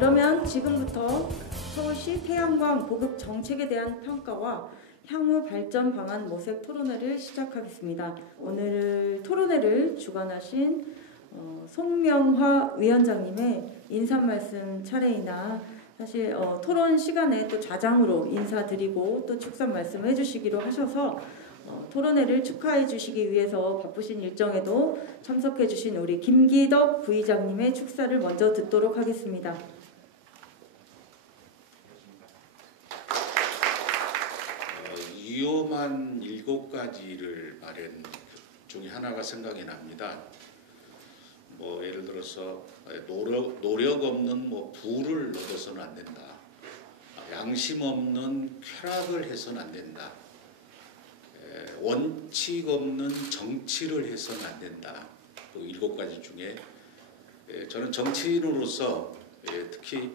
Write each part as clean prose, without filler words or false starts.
그러면 지금부터 서울시 태양광 보급 정책에 대한 평가와 향후 발전 방안 모색 토론회를 시작하겠습니다. 오늘 토론회를 주관하신 송명화 위원장님의 인사 말씀 차례이나 사실 토론 시간에 또 좌장으로 인사드리고 또 축산 말씀을 해주시기로 하셔서 토론회를 축하해 주시기 위해서 바쁘신 일정에도 참석해 주신 우리 김기덕 부의장님의 축사를 먼저 듣도록 하겠습니다. 위험한 7가지를 말한 중에 하나가 생각이 납니다. 예를 들어서 노력 없는 부를 얻어서는 안 된다. 양심 없는 쾌락을 해서는 안 된다. 원칙 없는 정치를 해서는 안 된다. 7가지 중에 저는 정치인으로서 특히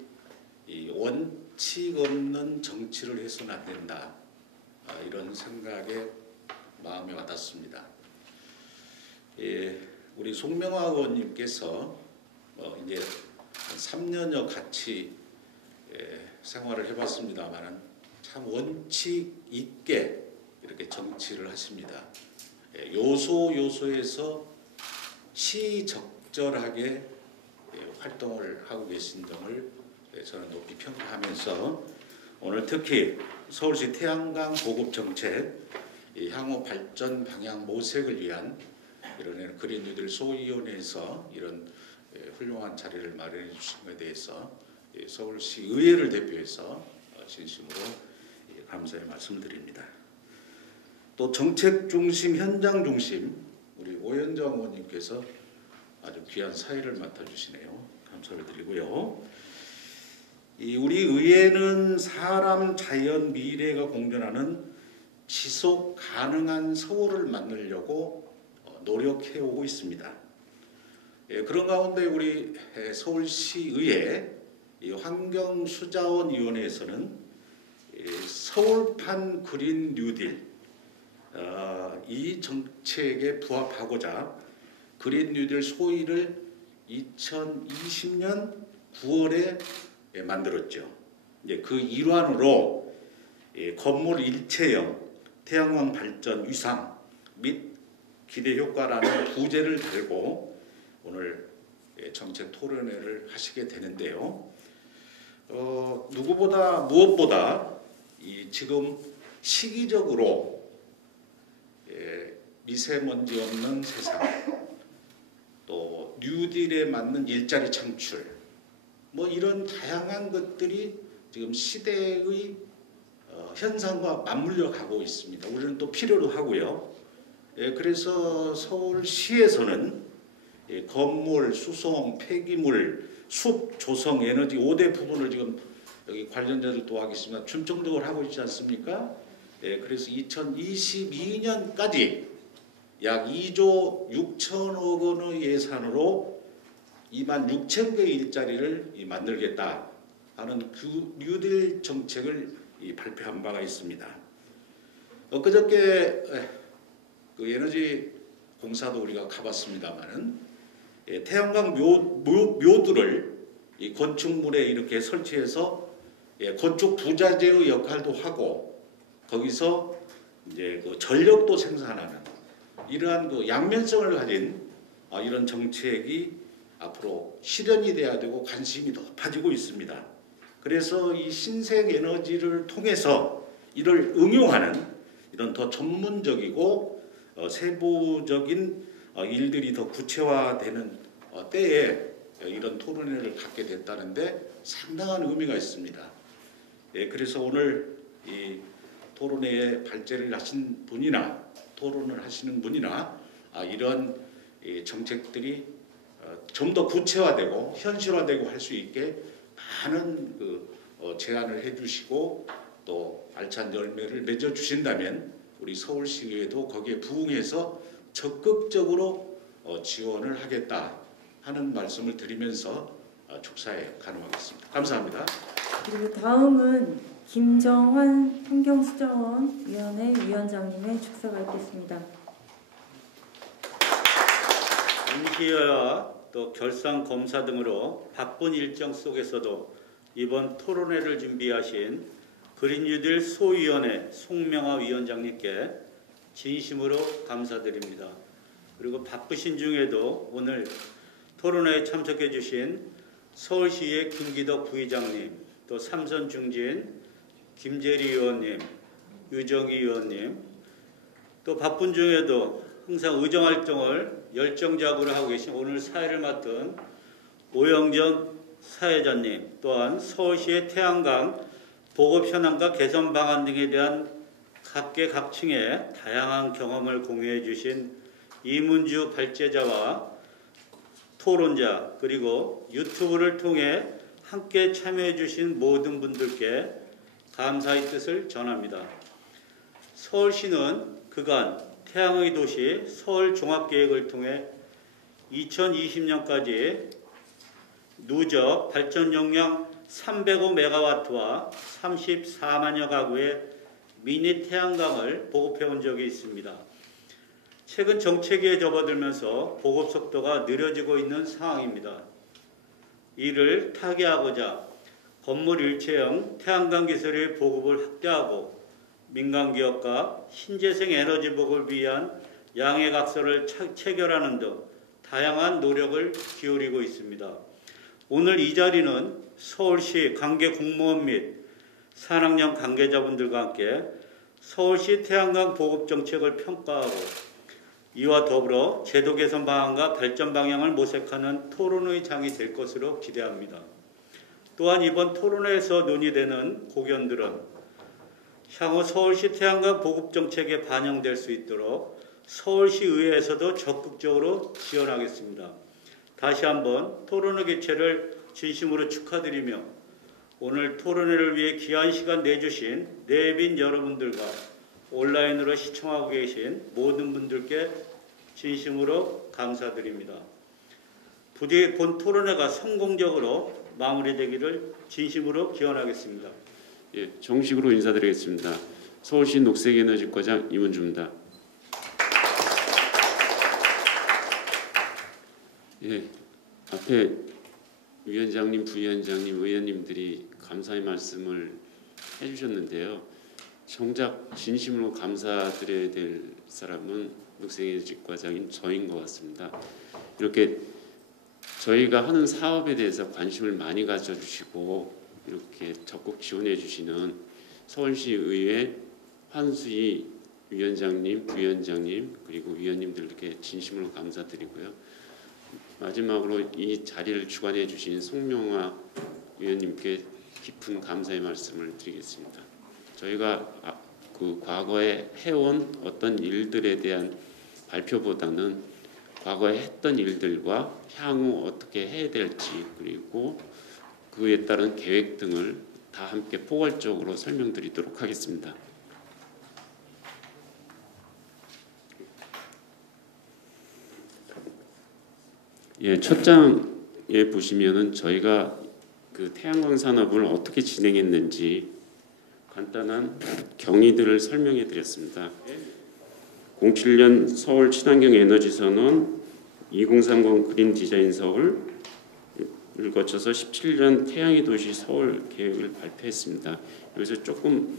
이 원칙 없는 정치를 해서는 안 된다. 이런 생각에 마음이 와닿습니다. 우리 송명화 의원님께서 이제 3년여 같이 생활을 해봤습니다만은 참 원칙 있게 이렇게 정치를 하십니다. 요소에서 시적절하게 활동을 하고 계신 점을 저는 높이 평가하면서 오늘 특히 서울시 태양광 보급 정책 향후 발전 방향 모색을 위한 이런 그린 뉴딜 소위원회에서 이런 훌륭한 자리를 마련해 주신 것에 대해서 서울시 의회를 대표해서 진심으로 감사의 말씀드립니다. 또 정책 중심, 현장 중심 우리 오현정 의원님께서 아주 귀한 사회를 맡아주시네요. 감사를 드리고요. 우리 의회는 사람, 자연, 미래가 공존하는 지속 가능한 서울을 만들려고 노력해오고 있습니다. 그런 가운데 우리 서울시의회 환경수자원위원회에서는 서울판 그린 뉴딜 이 정책에 부합하고자 그린 뉴딜 소위를 2020년 9월에 만들었죠. 그 일환으로 건물 일체형 태양광 발전 위상 및 기대 효과라는 부제를 달고 오늘 정책 토론회를 하시게 되는데요. 무엇보다 지금 시기적으로 미세먼지 없는 세상, 또 뉴딜에 맞는 일자리 창출, 이런 다양한 것들이 지금 시대의 현상과 맞물려 가고 있습니다. 우리는 또 필요로 하고요. 그래서 서울시에서는 건물, 수송, 폐기물, 숲, 조성, 에너지 5대 부분을 지금 여기 관련자들 또 하겠습니다. 중점적으로 하고 있지 않습니까? 그래서 2022년까지 약 2조 6천억 원의 예산으로 26,000개의 일자리를 만들겠다 하는 그 뉴딜 정책을 발표한 바가 있습니다. 엊그저께 그 에너지 공사도 우리가 가봤습니다만은 태양광 묘들을 이 건축물에 이렇게 설치해서 건축 부자재의 역할도 하고 거기서 이제 그 전력도 생산하는 이러한 그 양면성을 가진 이런 정책이 앞으로 실현이 돼야 되고 관심이 높아지고 있습니다. 그래서 이 신생 에너지를 통해서 이를 응용하는 이런 더 전문적이고 세부적인 일들이 더 구체화되는 때에 이런 토론회를 갖게 됐다는데 상당한 의미가 있습니다. 그래서 오늘 이 토론회에 발제를 하신 분이나 토론을 하시는 분이나 이런 정책들이 좀 더 구체화되고 현실화되고 할 수 있게 많은 제안을 해주시고 또 알찬 열매를 맺어주신다면 우리 서울시의회도 거기에 부응해서 적극적으로 지원을 하겠다 하는 말씀을 드리면서 축사에 가능하겠습니다. 감사합니다. 그리고 다음은 김정환 환경수자원위원회 위원장님의 축사가 있겠습니다. 임시여야 또 결산 검사 등으로 바쁜 일정 속에서도 이번 토론회를 준비하신 그린뉴딜 소위원회 송명하 위원장님께 진심으로 감사드립니다. 그리고 바쁘신 중에도 오늘 토론회에 참석해 주신 서울시의 김기덕 부의장님, 또 삼선중진 김재리 의원님, 유정희 의원님, 또 바쁜 중에도 항상 의정활동을 열정적으로 하고 계신 오늘 사회를 맡은 오영전 사회자님, 또한 서울시의 태양광 보급 현황과 개선 방안 등에 대한 각계각층의 다양한 경험을 공유해 주신 이문주 발제자와 토론자, 그리고 유튜브를 통해 함께 참여해 주신 모든 분들께 감사의 뜻을 전합니다. 서울시는 그간 태양의 도시 서울종합계획을 통해 2020년까지 누적 발전 용량 305MW와 34만여 가구의 미니 태양광을 보급해 온 적이 있습니다. 최근 정체기에 접어들면서 보급 속도가 느려지고 있는 상황입니다. 이를 타개하고자 건물 일체형 태양광 기술의 보급을 확대하고 민간기업과 신재생 에너지 보급을 위한 양해각서를 체결하는 등 다양한 노력을 기울이고 있습니다. 오늘 이 자리는 서울시 관계 공무원 및 산학령 관계자분들과 함께 서울시 태양광 보급 정책을 평가하고 이와 더불어 제도 개선 방안과 발전 방향을 모색하는 토론의 장이 될 것으로 기대합니다. 또한 이번 토론회에서 논의되는 고견들은 향후 서울시 태양광 보급 정책에 반영될 수 있도록 서울시의회에서도 적극적으로 지원하겠습니다. 다시 한번 토론회 개최를 진심으로 축하드리며 오늘 토론회를 위해 귀한 시간 내주신 내빈 여러분들과 온라인으로 시청하고 계신 모든 분들께 진심으로 감사드립니다. 부디 본 토론회가 성공적으로 마무리되기를 진심으로 기원하겠습니다. 예, 정식으로 인사드리겠습니다. 서울시 녹색에너지과장 이문주입니다. 예, 앞에 위원장님, 부위원장님, 의원님들이 감사의 말씀을 해주셨는데요. 정작 진심으로 감사드려야 될 사람은 녹색에너지과장인 저인 것 같습니다. 이렇게 저희가 하는 사업에 대해서 관심을 많이 가져주시고 이렇게 적극 지원해 주시는 서울시의회 환수희 위원장님, 부위원장님 그리고 위원님들께 진심으로 감사드리고요. 마지막으로 이 자리를 주관해 주신 송명하 위원님께 깊은 감사의 말씀을 드리겠습니다. 저희가 그 과거에 해온 어떤 일들에 대한 발표보다는 과거에 했던 일들과 향후 어떻게 해야 될지 그리고 그에 따른 계획 등을 다 함께 포괄적으로 설명드리도록 하겠습니다. 예, 첫 장에 보시면은 저희가 그 태양광 산업을 어떻게 진행했는지 간단한 경위들을 설명해 드렸습니다. 07년 서울 친환경 에너지 선언, 2030 그린 디자인 서울을 거쳐서 17년 태양의 도시 서울 계획을 발표했습니다. 여기서 조금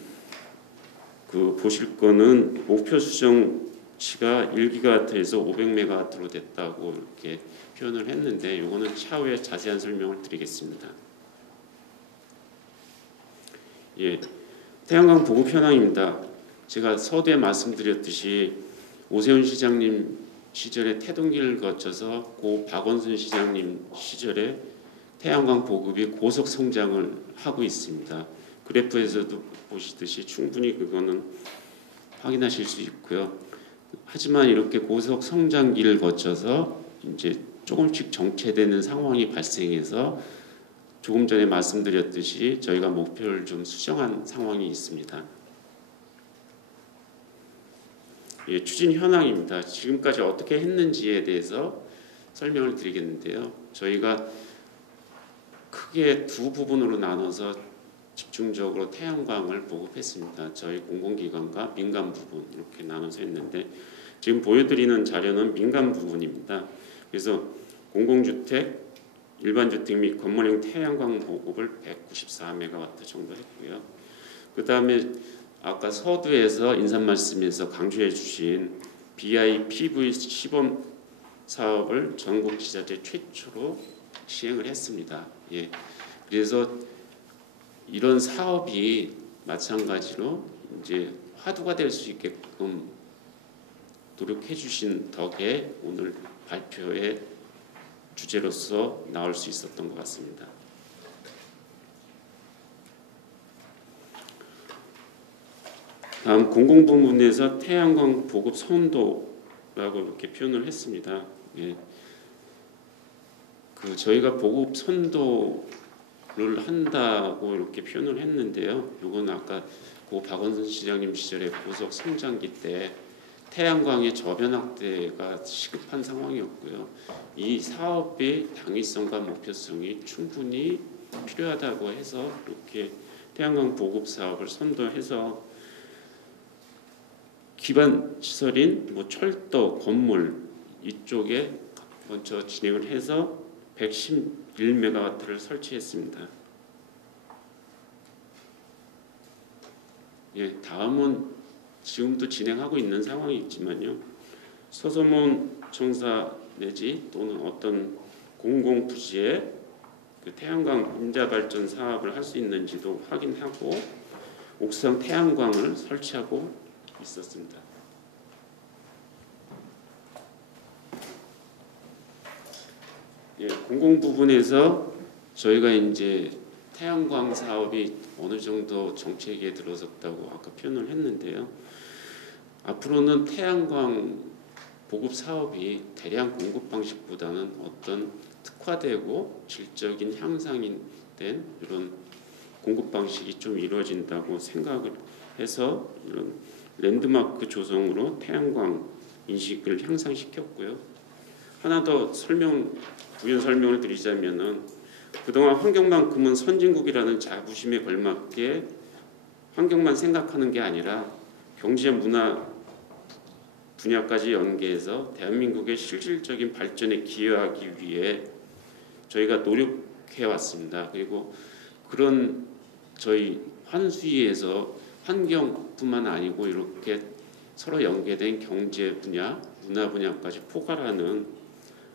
그 보실 거는 목표 수정치가 1기가와트에서 500메가와트로 됐다고 이렇게 표현을 했는데 이거는 차후에 자세한 설명을 드리겠습니다. 예, 태양광 보급 현황입니다. 제가 서두에 말씀드렸듯이 오세훈 시장님 시절에 태동기를 거쳐서 고 박원순 시장님 시절에 태양광 보급이 고속 성장을 하고 있습니다. 그래프에서도 보시듯이 충분히 그거는 확인하실 수 있고요. 하지만 이렇게 고속 성장기를 거쳐서 이제 조금씩 정체되는 상황이 발생해서 조금 전에 말씀드렸듯이 저희가 목표를 좀 수정한 상황이 있습니다. 예, 추진 현황입니다. 지금까지 어떻게 했는지에 대해서 설명을 드리겠는데요. 저희가 크게 두 부분으로 나눠서 집중적으로 태양광을 보급했습니다. 저희 공공기관과 민간 부분 이렇게 나눠서 했는데 지금 보여드리는 자료는 민간 부분입니다. 그래서 공공주택, 일반주택 및 건물형 태양광 보급을 194메가와트 정도 했고요. 그 다음에 아까 서두에서 인사 말씀에서 강조해 주신 BIPV 시범 사업을 전국 지자체 최초로 시행을 했습니다. 예. 그래서 이런 사업이 마찬가지로 이제 화두가 될 수 있게끔 노력해 주신 덕에 오늘 발표의 주제로서 나올 수 있었던 것 같습니다. 다음 공공부문에서 태양광 보급 선도라고 이렇게 표현을 했습니다. 예. 저희가 보급 선도를 한다고 이렇게 표현을 했는데요. 이건 아까 고 박원순 시장님 시절에 고속 성장기 때 태양광의 저변 확대가 시급한 상황이었고요. 이 사업의 당위성과 목표성이 충분히 필요하다고 해서 이렇게 태양광 보급 사업을 선도해서 기반 시설인 철도, 건물 이쪽에 먼저 진행을 해서 111메가와트를 설치했습니다. 예, 다음은 지금도 진행하고 있는 상황이 있지만요. 소소몬 청사 내지 또는 어떤 공공부지에 태양광 임자 발전 사업을 할 수 있는지도 확인하고 옥상 태양광을 설치하고 있었습니다. 예, 공공 부분에서 저희가 이제 태양광 사업이 어느 정도 정책에 들어섰다고 아까 표현을 했는데요. 앞으로는 태양광 보급 사업이 대량 공급 방식보다는 어떤 특화되고 질적인 향상된 이런 공급 방식이 좀 이루어진다고 생각을 해서 이런 랜드마크 조성으로 태양광 인식을 향상시켰고요. 하나 더 부연 설명을 드리자면은 그동안 환경만큼은 선진국이라는 자부심에 걸맞게 환경만 생각하는 게 아니라 경제 문화 분야까지 연계해서 대한민국의 실질적인 발전에 기여하기 위해 저희가 노력해 왔습니다. 그리고 그런 저희 환수위에서 환경뿐만 아니고 이렇게 서로 연계된 경제 분야, 문화 분야까지 포괄하는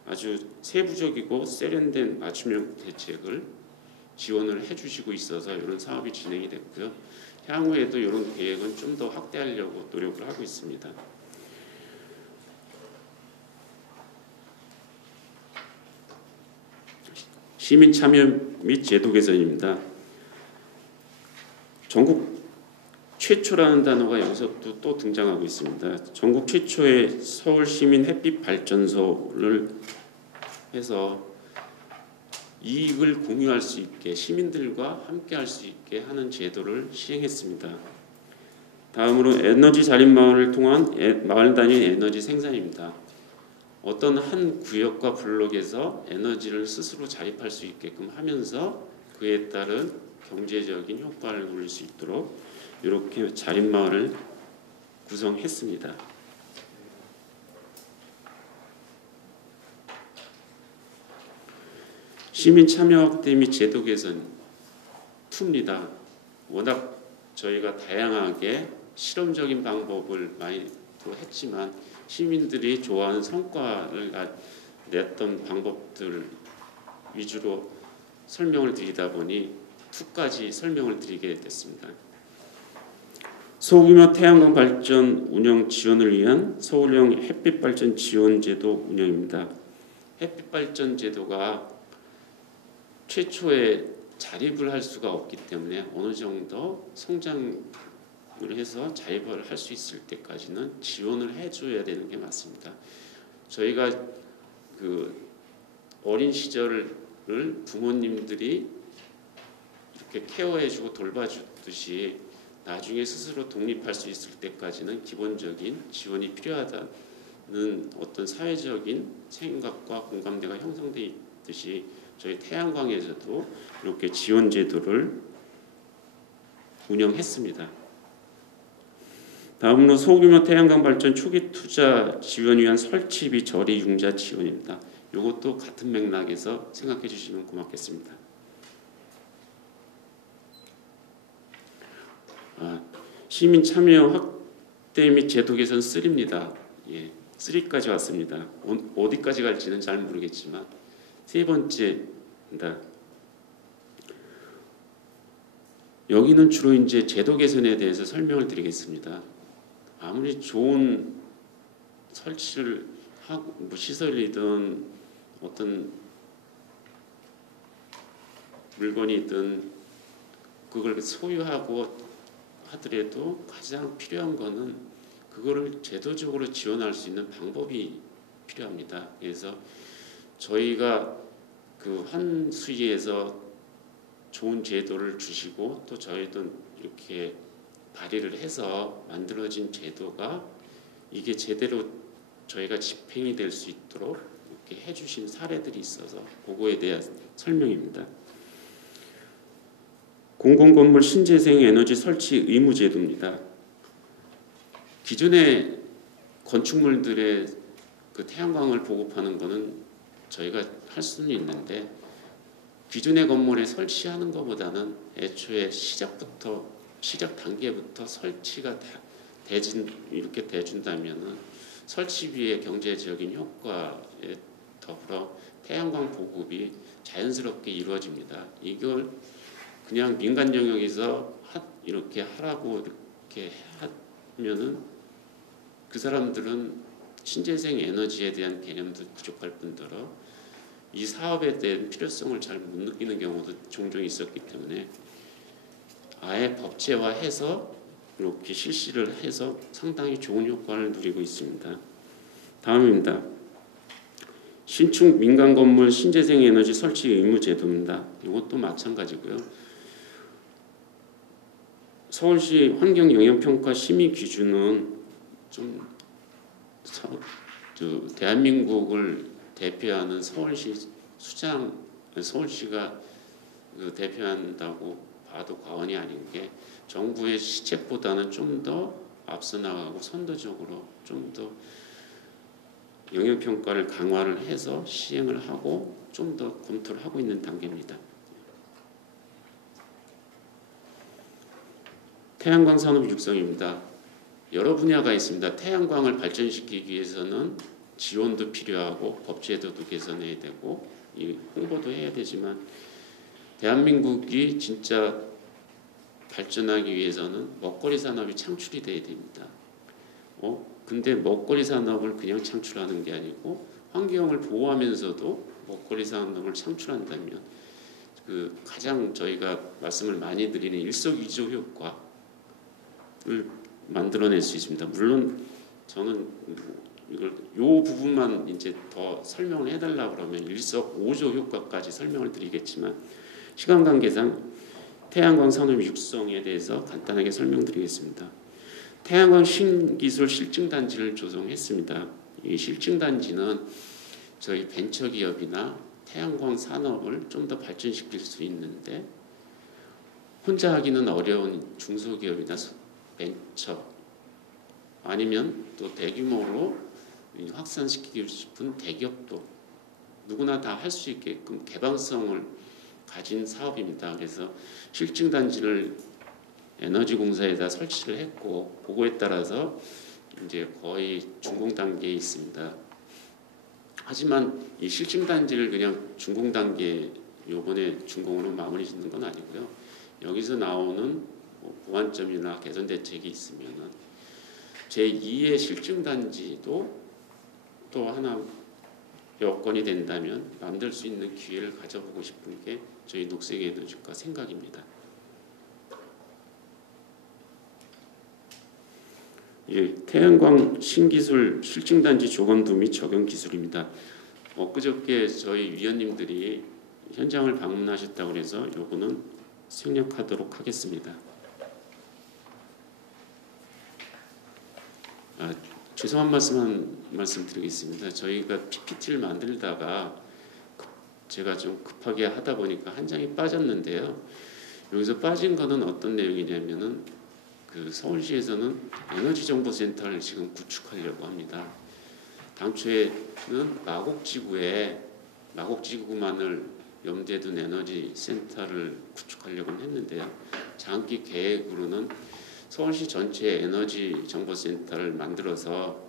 아주 세부적이고 세련된 맞춤형 대책을 지원을 해주시고 있어서 이런 사업이 진행이 됐고요. 향후에도 이런 계획은 좀 더 확대하려고 노력을 하고 있습니다. 시민 참여 및 제도 개선입니다. 전국 최초라는 단어가 여기서 또 등장하고 있습니다. 전국 최초의 서울 시민 햇빛 발전소를 해서 이익을 공유할 수 있게 시민들과 함께 할 수 있게 하는 제도를 시행했습니다. 다음으로 에너지 자립 마을을 통한 마을 단위 에너지 생산입니다. 어떤 한 구역과 블록에서 에너지를 스스로 자립할 수 있게끔 하면서 그에 따른 경제적인 효과를 누릴 수 있도록 이렇게 자립 마을을 구성했습니다. 시민 참여 확대 및 제도 개선 2입니다. 워낙 저희가 다양하게 실험적인 방법을 많이 했지만 시민들이 좋아하는 성과를 냈던 방법들 위주로 설명을 드리다 보니 2까지 설명을 드리게 됐습니다. 소규모 태양광 발전 운영 지원을 위한 서울형 햇빛 발전 지원 제도 운영입니다. 햇빛 발전 제도가 최초에 자립을 할 수가 없기 때문에 어느 정도 성장을 해서 자립을 할 수 있을 때까지는 지원을 해줘야 되는 게 맞습니다. 저희가 어린 시절을 부모님들이 이렇게 케어해주고 돌봐주듯이 나중에 스스로 독립할 수 있을 때까지는 기본적인 지원이 필요하다는 어떤 사회적인 생각과 공감대가 형성돼 있듯이 저희 태양광에서도 이렇게 지원 제도를 운영했습니다. 다음으로 소규모 태양광 발전 초기 투자 지원 위한 설치비 저리 융자 지원입니다. 이것도 같은 맥락에서 생각해 주시면 고맙겠습니다. 시민 참여 확대 및 제도 개선 3입니다. 예, 3까지 왔습니다. 어디까지 갈지는 잘 모르겠지만 세 번째입니다. 여기는 주로 이제 제도 개선에 대해서 설명을 드리겠습니다. 아무리 좋은 설치를 하고 뭐 시설이든 어떤 물건이든 그걸 소유하고 하더라도 가장 필요한 거는 그거를 제도적으로 지원할 수 있는 방법이 필요합니다. 그래서 저희가 그 환수위에서 좋은 제도를 주시고 또 저희도 이렇게 발의를 해서 만들어진 제도가 이게 제대로 저희가 집행이 될 수 있도록 이렇게 해주신 사례들이 있어서 그거에 대한 설명입니다. 공공건물 신재생 에너지 설치 의무 제도입니다. 기존의 건축물들의 그 태양광을 보급하는 거는 저희가 할 수는 있는데 기존의 건물에 설치하는 것보다는 애초에 시작 단계부터 설치가 이렇게 돼준다면은 설치비의 경제적인 효과에 더불어 태양광 보급이 자연스럽게 이루어집니다. 이걸 그냥 민간 영역에서 이렇게 하라고 이렇게 하면은 그 사람들은 신재생 에너지에 대한 개념도 부족할 뿐더러 이 사업에 대한 필요성을 잘 못 느끼는 경우도 종종 있었기 때문에 아예 법제화해서 이렇게 실시를 해서 상당히 좋은 효과를 누리고 있습니다. 다음입니다. 신축 민간 건물 신재생 에너지 설치 의무 제도입니다. 이것도 마찬가지고요. 서울시 환경 영향 평가 심의 기준은 좀 대한민국을 대표하는 서울시가 대표한다고 봐도 과언이 아닌 게 정부의 시책보다는 좀 더 앞서 나가고 선도적으로 좀 더 영향 평가를 강화를 해서 시행을 하고 좀 더 검토를 하고 있는 단계입니다. 태양광 산업 육성입니다. 여러 분야가 있습니다. 태양광을 발전시키기 위해서는 지원도 필요하고 법제도도 개선해야 되고 이 홍보도 해야 되지만 대한민국이 진짜 발전하기 위해서는 먹거리 산업이 창출이 돼야 됩니다. 근데 먹거리 산업을 그냥 창출하는 게 아니고 환경을 보호하면서도 먹거리 산업을 창출한다면 그 가장 저희가 말씀을 많이 드리는 일석이조 효과를 만들어낼 수 있습니다. 물론 저는 이걸 요 부분만 이제 더 설명을 해달라 그러면 일석오조 효과까지 설명을 드리겠지만 시간 관계상 태양광 산업 육성에 대해서 간단하게 설명드리겠습니다. 태양광 신기술 실증단지를 조성했습니다. 이 실증단지는 저희 벤처기업이나 태양광 산업을 좀 더 발전시킬 수 있는데 혼자 하기는 어려운 중소기업이나 벤처 아니면 또 대규모로 확산시키고 싶은 대기업도 누구나 다 할 수 있게끔 개방성을 가진 사업입니다. 그래서 실증단지를 에너지공사에다 설치를 했고 그거에 따라서 이제 거의 준공 단계에 있습니다. 하지만 이 실증단지를 그냥 준공 단계 요번에 준공으로 마무리 짓는 건 아니고요. 여기서 나오는 보완점이나 개선 대책이 있으면은 제2의 실증단지도 또 하나 여건이 된다면 만들 수 있는 기회를 가져보고 싶은 게 저희 녹색에너지과 생각입니다. 예, 태양광 신기술 실증단지 조건도 및 적용 기술입니다. 엊그저께 저희 위원님들이 현장을 방문하셨다고 해서 요거는 생략하도록 하겠습니다. 죄송한 말씀 드리겠습니다. 저희가 PPT를 만들다가 제가 좀 급하게 하다 보니까 한 장이 빠졌는데요. 여기서 빠진 거는 어떤 내용이냐면은 그 서울시에서는 에너지정보센터를 지금 구축하려고 합니다. 당초에는 마곡지구만을 염두에 둔 에너지 센터를 구축하려고 했는데요. 장기 계획으로는 서울시 전체에 에너지 정보센터를 만들어서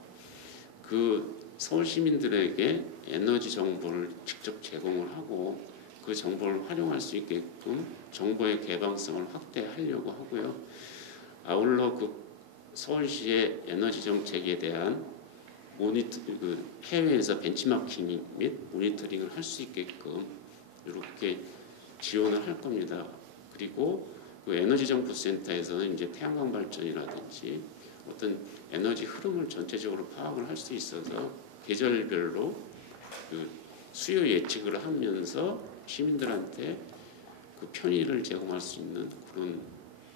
그 서울 시민들에게 에너지 정보를 직접 제공을 하고 그 정보를 활용할 수 있게끔 정보의 개방성을 확대하려고 하고요. 아울러 그 서울시의 에너지 정책에 대한 해외에서 벤치마킹 및 모니터링을 할 수 있게끔 이렇게 지원을 할 겁니다. 그리고 그 에너지 정보센터에서는 이제 태양광 발전이라든지 어떤 에너지 흐름을 전체적으로 파악을 할 수 있어서 계절별로 그 수요 예측을 하면서 시민들한테 그 편의를 제공할 수 있는 그런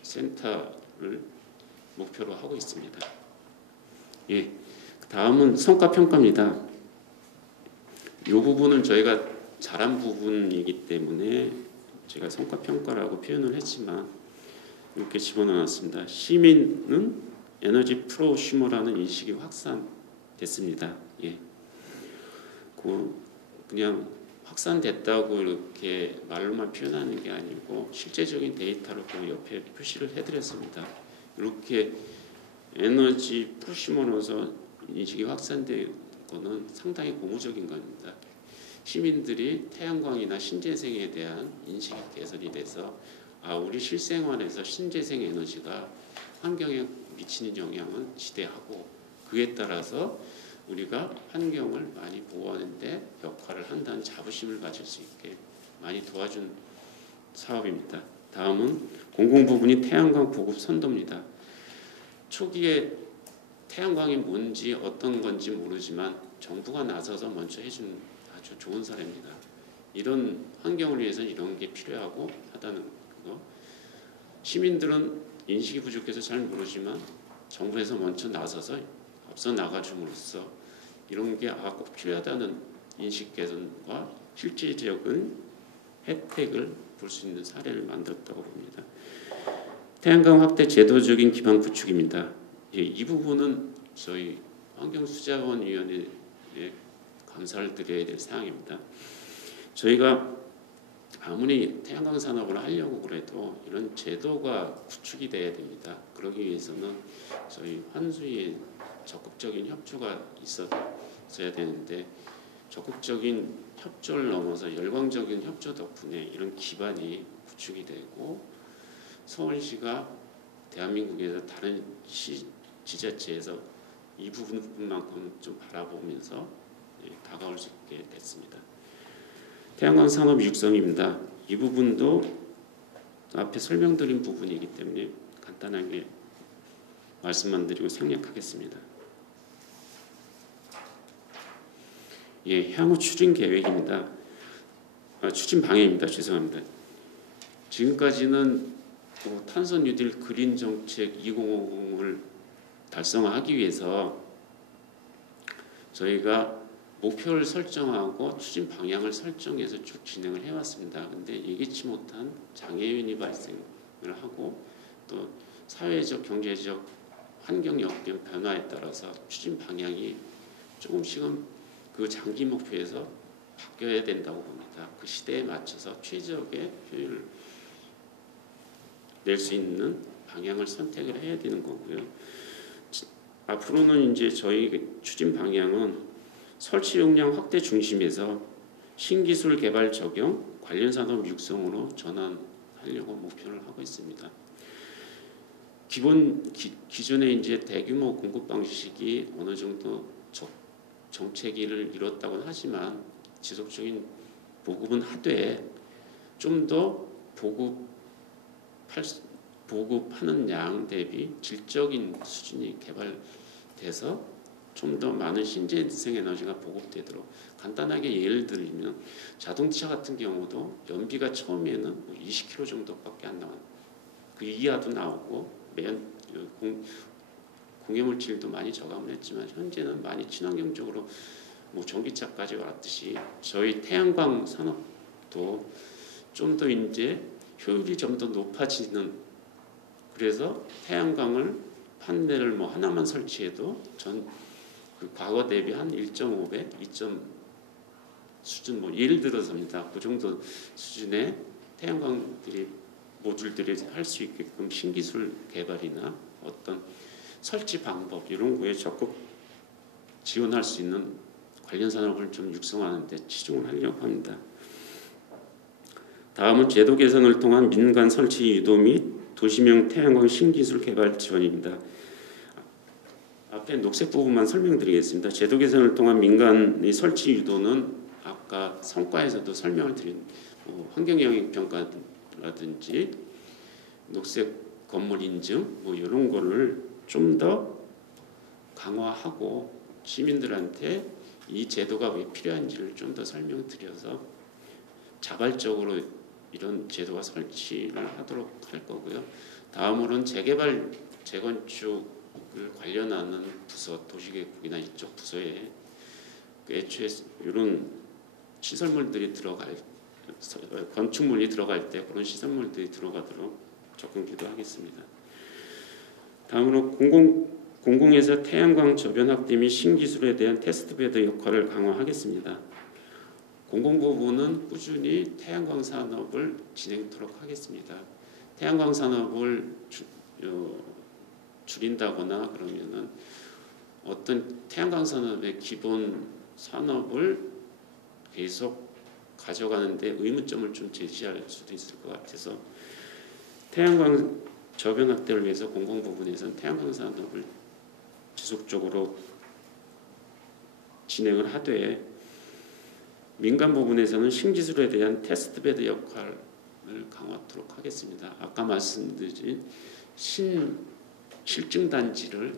센터를 목표로 하고 있습니다. 예, 다음은 성과 평가입니다. 이 부분은 저희가 잘한 부분이기 때문에 제가 성과 평가라고 표현을 했지만 이렇게 집어넣었습니다. 시민은 에너지 프로슈머라는 인식이 확산됐습니다. 예, 그냥 확산됐다고 이렇게 말로만 표현하는 게 아니고 실제적인 데이터로 그 옆에 표시를 해드렸습니다. 이렇게 에너지 프로슈머로서 인식이 확산된 거는 상당히 고무적인 겁니다. 시민들이 태양광이나 신재생에 대한 인식이 개선이 돼서 우리 실생활에서 신재생 에너지가 환경에 미치는 영향은 지대하고 그에 따라서 우리가 환경을 많이 보호하는 데 역할을 한다는 자부심을 가질 수 있게 많이 도와준 사업입니다. 다음은 공공부문인 태양광 보급 선도입니다. 초기에 태양광이 뭔지 어떤 건지 모르지만 정부가 나서서 먼저 해준 아주 좋은 사례입니다. 이런 환경을 위해서는 이런 게 필요하고 하다는 거. 시민들은 인식이 부족해서 잘 모르지만 정부에서 먼저 나서서 앞서 나가줌으로써 이런 게 꼭 필요하다는 인식 개선과 실질적인 혜택을 볼 수 있는 사례를 만들었다고 봅니다. 태양광 확대 제도적인 기반 구축입니다. 이 부분은 저희 환경수자원위원회에 감사를 드려야 될 사항입니다. 저희가 아무리 태양광 산업을 하려고 그래도 이런 제도가 구축이 돼야 됩니다. 그러기 위해서는 저희 환수의 적극적인 협조가 있어야 되는데 적극적인 협조를 넘어서 열광적인 협조 덕분에 이런 기반이 구축이 되고 서울시가 대한민국에서 다른 지자체에서 이 부분만큼 좀 바라보면서 다가올 수 있게 됐습니다. 태양광 산업 육성입니다. 이 부분도 앞에 설명드린 부분이기 때문에 간단하게 말씀만 드리고 생략하겠습니다. 예, 향후 추진 계획입니다. 추진 방향입니다. 죄송합니다. 지금까지는 탄소 뉴딜 그린 정책 2050을 달성하기 위해서 저희가 목표를 설정하고 추진 방향을 설정해서 쭉 진행을 해왔습니다. 근데 예기치 못한 장애인이 발생을 하고 또 사회적, 경제적, 환경적 변화에 따라서 추진 방향이 조금씩은 그 장기 목표에서 바뀌어야 된다고 봅니다. 그 시대에 맞춰서 최적의 효율을 낼 수 있는 방향을 선택을 해야 되는 거고요. 앞으로는 이제 저희 추진 방향은 설치 용량 확대 중심에서 신기술 개발 적용, 관련 산업 육성으로 전환하려고 목표를 하고 있습니다. 기존에 이제 대규모 공급 방식이 어느 정도 정체기를 이뤘다고는 하지만 지속적인 보급은 하되 좀 더 보급하는 양 대비 질적인 수준이 개발돼서 좀 더 많은 신재생 에너지가 보급되도록 간단하게 예를 들면 자동차 같은 경우도 연비가 처음에는 20km 정도밖에 안 나와요. 그 이하도 나오고 공해물질도 많이 저감을 했지만 현재는 많이 친환경적으로 전기차까지 왔듯이 저희 태양광 산업도 좀 더 이제 효율이 좀 더 높아지는 그래서 태양광을 판넬을 하나만 설치해도 그 과거 대비 한 1.5배, 2점 수준 뭐 예를 들어서입니다. 그 정도 수준의 태양광들이 모듈들이 할 수 있게끔 신기술 개발이나 어떤 설치 방법 이런 거에 적극 지원할 수 있는 관련 산업을 좀 육성하는 데 치중을 하려고 합니다. 다음은 제도 개선을 통한 민간 설치 유도 및 도시명 태양광 신기술 개발 지원입니다. 앞에 녹색 부분만 설명드리겠습니다. 제도 개선을 통한 민간의 설치 유도는 아까 성과에서도 설명을 드린 환경영향 평가라든지 녹색 건물 인증 뭐 이런 거를 좀 더 강화하고 시민들한테 이 제도가 왜 필요한지를 좀 더 설명드려서 자발적으로 이런 제도와 설치를 하도록 할 거고요. 다음으로는 재개발, 재건축을 관련하는 부서, 도시계획국이나 이쪽 부서에 애초에 이런 시설물들이 건축물이 들어갈 때 그런 시설물들이 들어가도록 적극 유도하겠습니다. 다음으로 공공에서 태양광 저변 확대 및 신기술에 대한 테스트베드 역할을 강화하겠습니다. 공공부문은 꾸준히 태양광 산업을 진행토록 하겠습니다. 태양광 산업을 줄인다거나 그러면은 어떤 태양광 산업의 기본 산업을 계속 가져가는데 의문점을 좀 제시할 수도 있을 것 같아서 태양광 저변 확대를 위해서 공공부문에서는 태양광 산업을 지속적으로 진행을 하되 민간 부분에서는 신기술에 대한 테스트베드 역할을 강화하도록 하겠습니다. 아까 말씀드린 실증단지를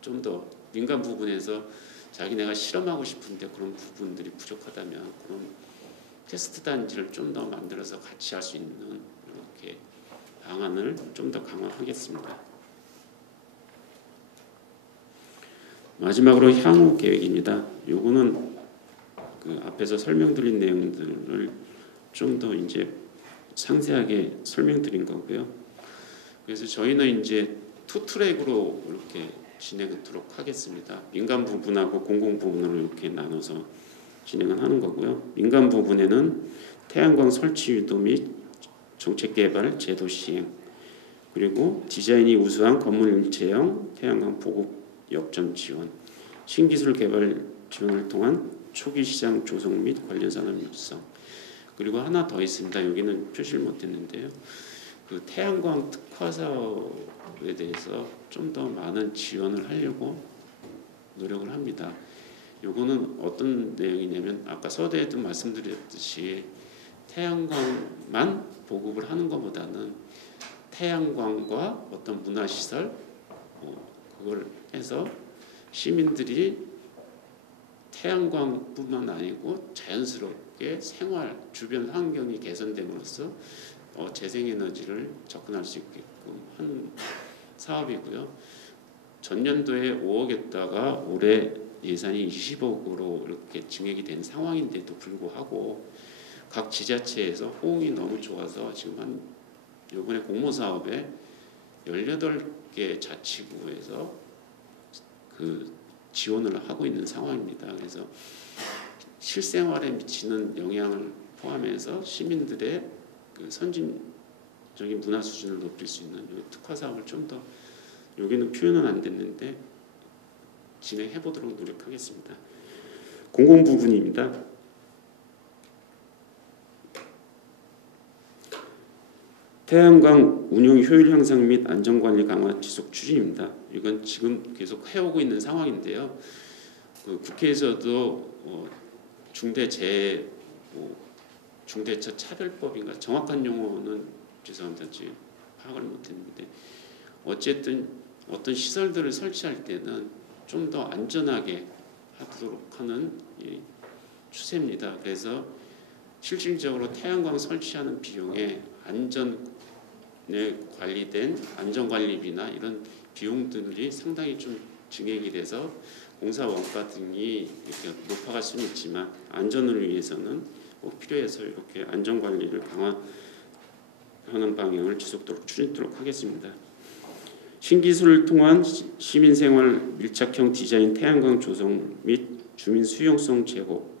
좀 더 민간 부분에서 자기네가 실험하고 싶은데 그런 부분들이 부족하다면 그런 테스트 단지를 좀 더 만들어서 같이 할 수 있는 이렇게 방안을 좀 더 강화하겠습니다. 마지막으로 향후 계획입니다. 요거는 그 앞에서 설명드린 내용들을 좀 더 이제 상세하게 설명드린 거고요. 그래서 저희는 이제 투 트랙으로 이렇게 진행하도록 하겠습니다. 민간 부분하고 공공 부분으로 이렇게 나눠서 진행을 하는 거고요. 민간 부분에는 태양광 설치 유도 및 정책 개발 제도 시행, 그리고 디자인이 우수한 건물 일체형 태양광 보급 역점 지원, 신기술 개발 지원을 통한 초기 시장 조성 및 관련 산업 육성, 그리고 하나 더 있습니다. 여기는 표시를 못했는데요. 그 태양광 특화 사업에 대해서 좀 더 많은 지원을 하려고 노력을 합니다. 요거는 어떤 내용이냐면 아까 서두에도 말씀드렸듯이 태양광만 보급을 하는 것보다는 태양광과 어떤 문화시설 그걸 해서 시민들이 태양광뿐만 아니고 자연스럽게 생활 주변 환경이 개선됨으로써 재생에너지를 접근할 수 있게끔 하는 사업이고요. 전년도에 5억에다가 올해 예산이 20억으로 이렇게 증액이 된 상황인데도 불구하고 각 지자체에서 호응이 너무 좋아서 지금 한 이번에 공모사업에 18개 자치구에서 그 지원을 하고 있는 상황입니다. 그래서 실생활에 미치는 영향을 포함해서 시민들의 그 선진적인 문화 수준을 높일 수 있는 특화 사업을 좀 더 여기는 표현은 안 됐는데 진행해 보도록 노력하겠습니다. 공공 부분입니다. 태양광 운용 효율 향상 및 안전관리 강화 지속 추진입니다. 이건 지금 계속 해오고 있는 상황인데요. 그 국회에서도 중대재해 차별법인가 정확한 용어는 죄송합니다. 지금 파악을 못했는데 어쨌든 어떤 시설들을 설치할 때는 좀 더 안전하게 하도록 하는 추세입니다. 그래서 실질적으로 태양광 설치하는 비용에 안전에 관리된 안전관리비나 이런 비용들이 상당히 좀 증액이 돼서 공사 원가 등이 이렇게 높아갈 수는 있지만 안전을 위해서는 꼭 필요해서 이렇게 안전관리를 강화하는 방향을 지속적으로 추진하도록 하겠습니다. 신기술을 통한 시민생활 밀착형 디자인 태양광 조성 및 주민 수용성 제고.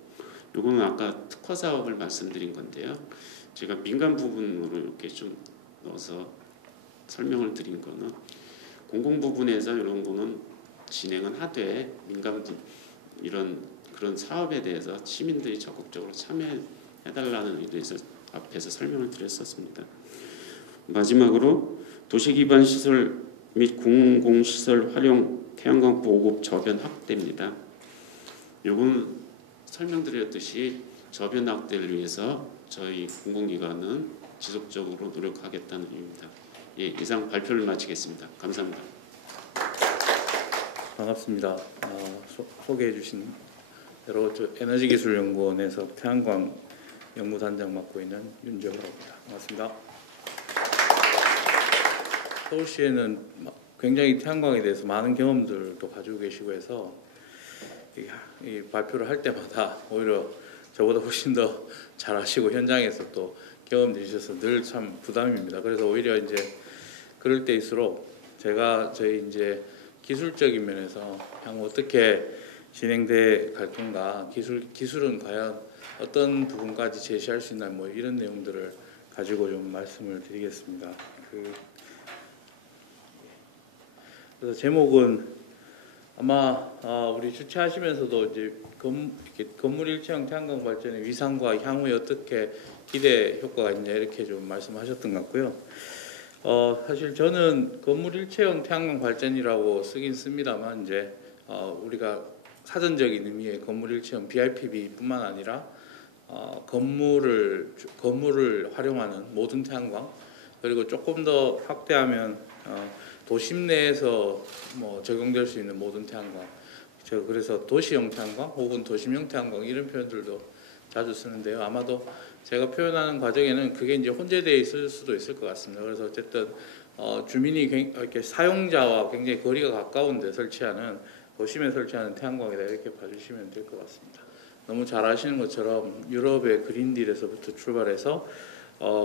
요거는 아까 특화 사업을 말씀드린 건데요. 제가 민간 부분으로 이렇게 좀 넣어서 설명을 드린 거는 공공 부분에서 이런 거는 진행은 하되 민간 이런 그런 사업에 대해서 시민들이 적극적으로 참여해달라는 의도에서 앞에서 설명을 드렸었습니다. 마지막으로 도시기반 시설 및 공공시설 활용 태양광 보급 저변 확대입니다. 요건 설명드렸듯이 저변 확대를 위해서 저희 공공기관은 지속적으로 노력하겠다는 의미입니다. 예, 이상 발표를 마치겠습니다. 감사합니다. 반갑습니다. 소개해 주신 대로 에너지기술연구원에서 태양광 연구단장 맡고 있는 윤정호라고 합니다. 반갑습니다. 서울시에는 굉장히 태양광에 대해서 많은 경험들도 가지고 계시고 해서 이 발표를 할 때마다 오히려 저보다 훨씬 더 잘하시고 현장에서 또 경험해 주셔서 늘 참 부담입니다. 그래서 오히려 이제 그럴 때일수록 제가 저희 이제 기술적인 면에서 향후 어떻게 진행돼 갈 건가, 기술은 과연 어떤 부분까지 제시할 수 있나 뭐 이런 내용들을 가지고 좀 말씀을 드리겠습니다. 그래서 제목은 아마 우리 주최하시면서도 이제 건물 일체형 태양광 발전의 위상과 향후에 어떻게 기대 효과가 있냐 이렇게 좀 말씀하셨던 것 같고요. 사실 저는 건물 일체형 태양광 발전이라고 쓰긴 씁니다만 이제 우리가 사전적인 의미의 건물 일체형 BIPB뿐만 아니라 건물을 활용하는 모든 태양광, 그리고 조금 더 확대하면 도심 내에서 뭐 적용될 수 있는 모든 태양광, 그래서 도시형 태양광 혹은 도심형 태양광 이런 표현들도 자주 쓰는데요. 아마도 제가 표현하는 과정에는 그게 이제 혼재되어 있을 수도 있을 것 같습니다. 그래서 어쨌든 주민이 이렇게 사용자와 굉장히 거리가 가까운데 설치하는, 도심에 설치하는 태양광이다 이렇게 봐주시면 될 것 같습니다. 너무 잘 아시는 것처럼 유럽의 그린딜에서부터 출발해서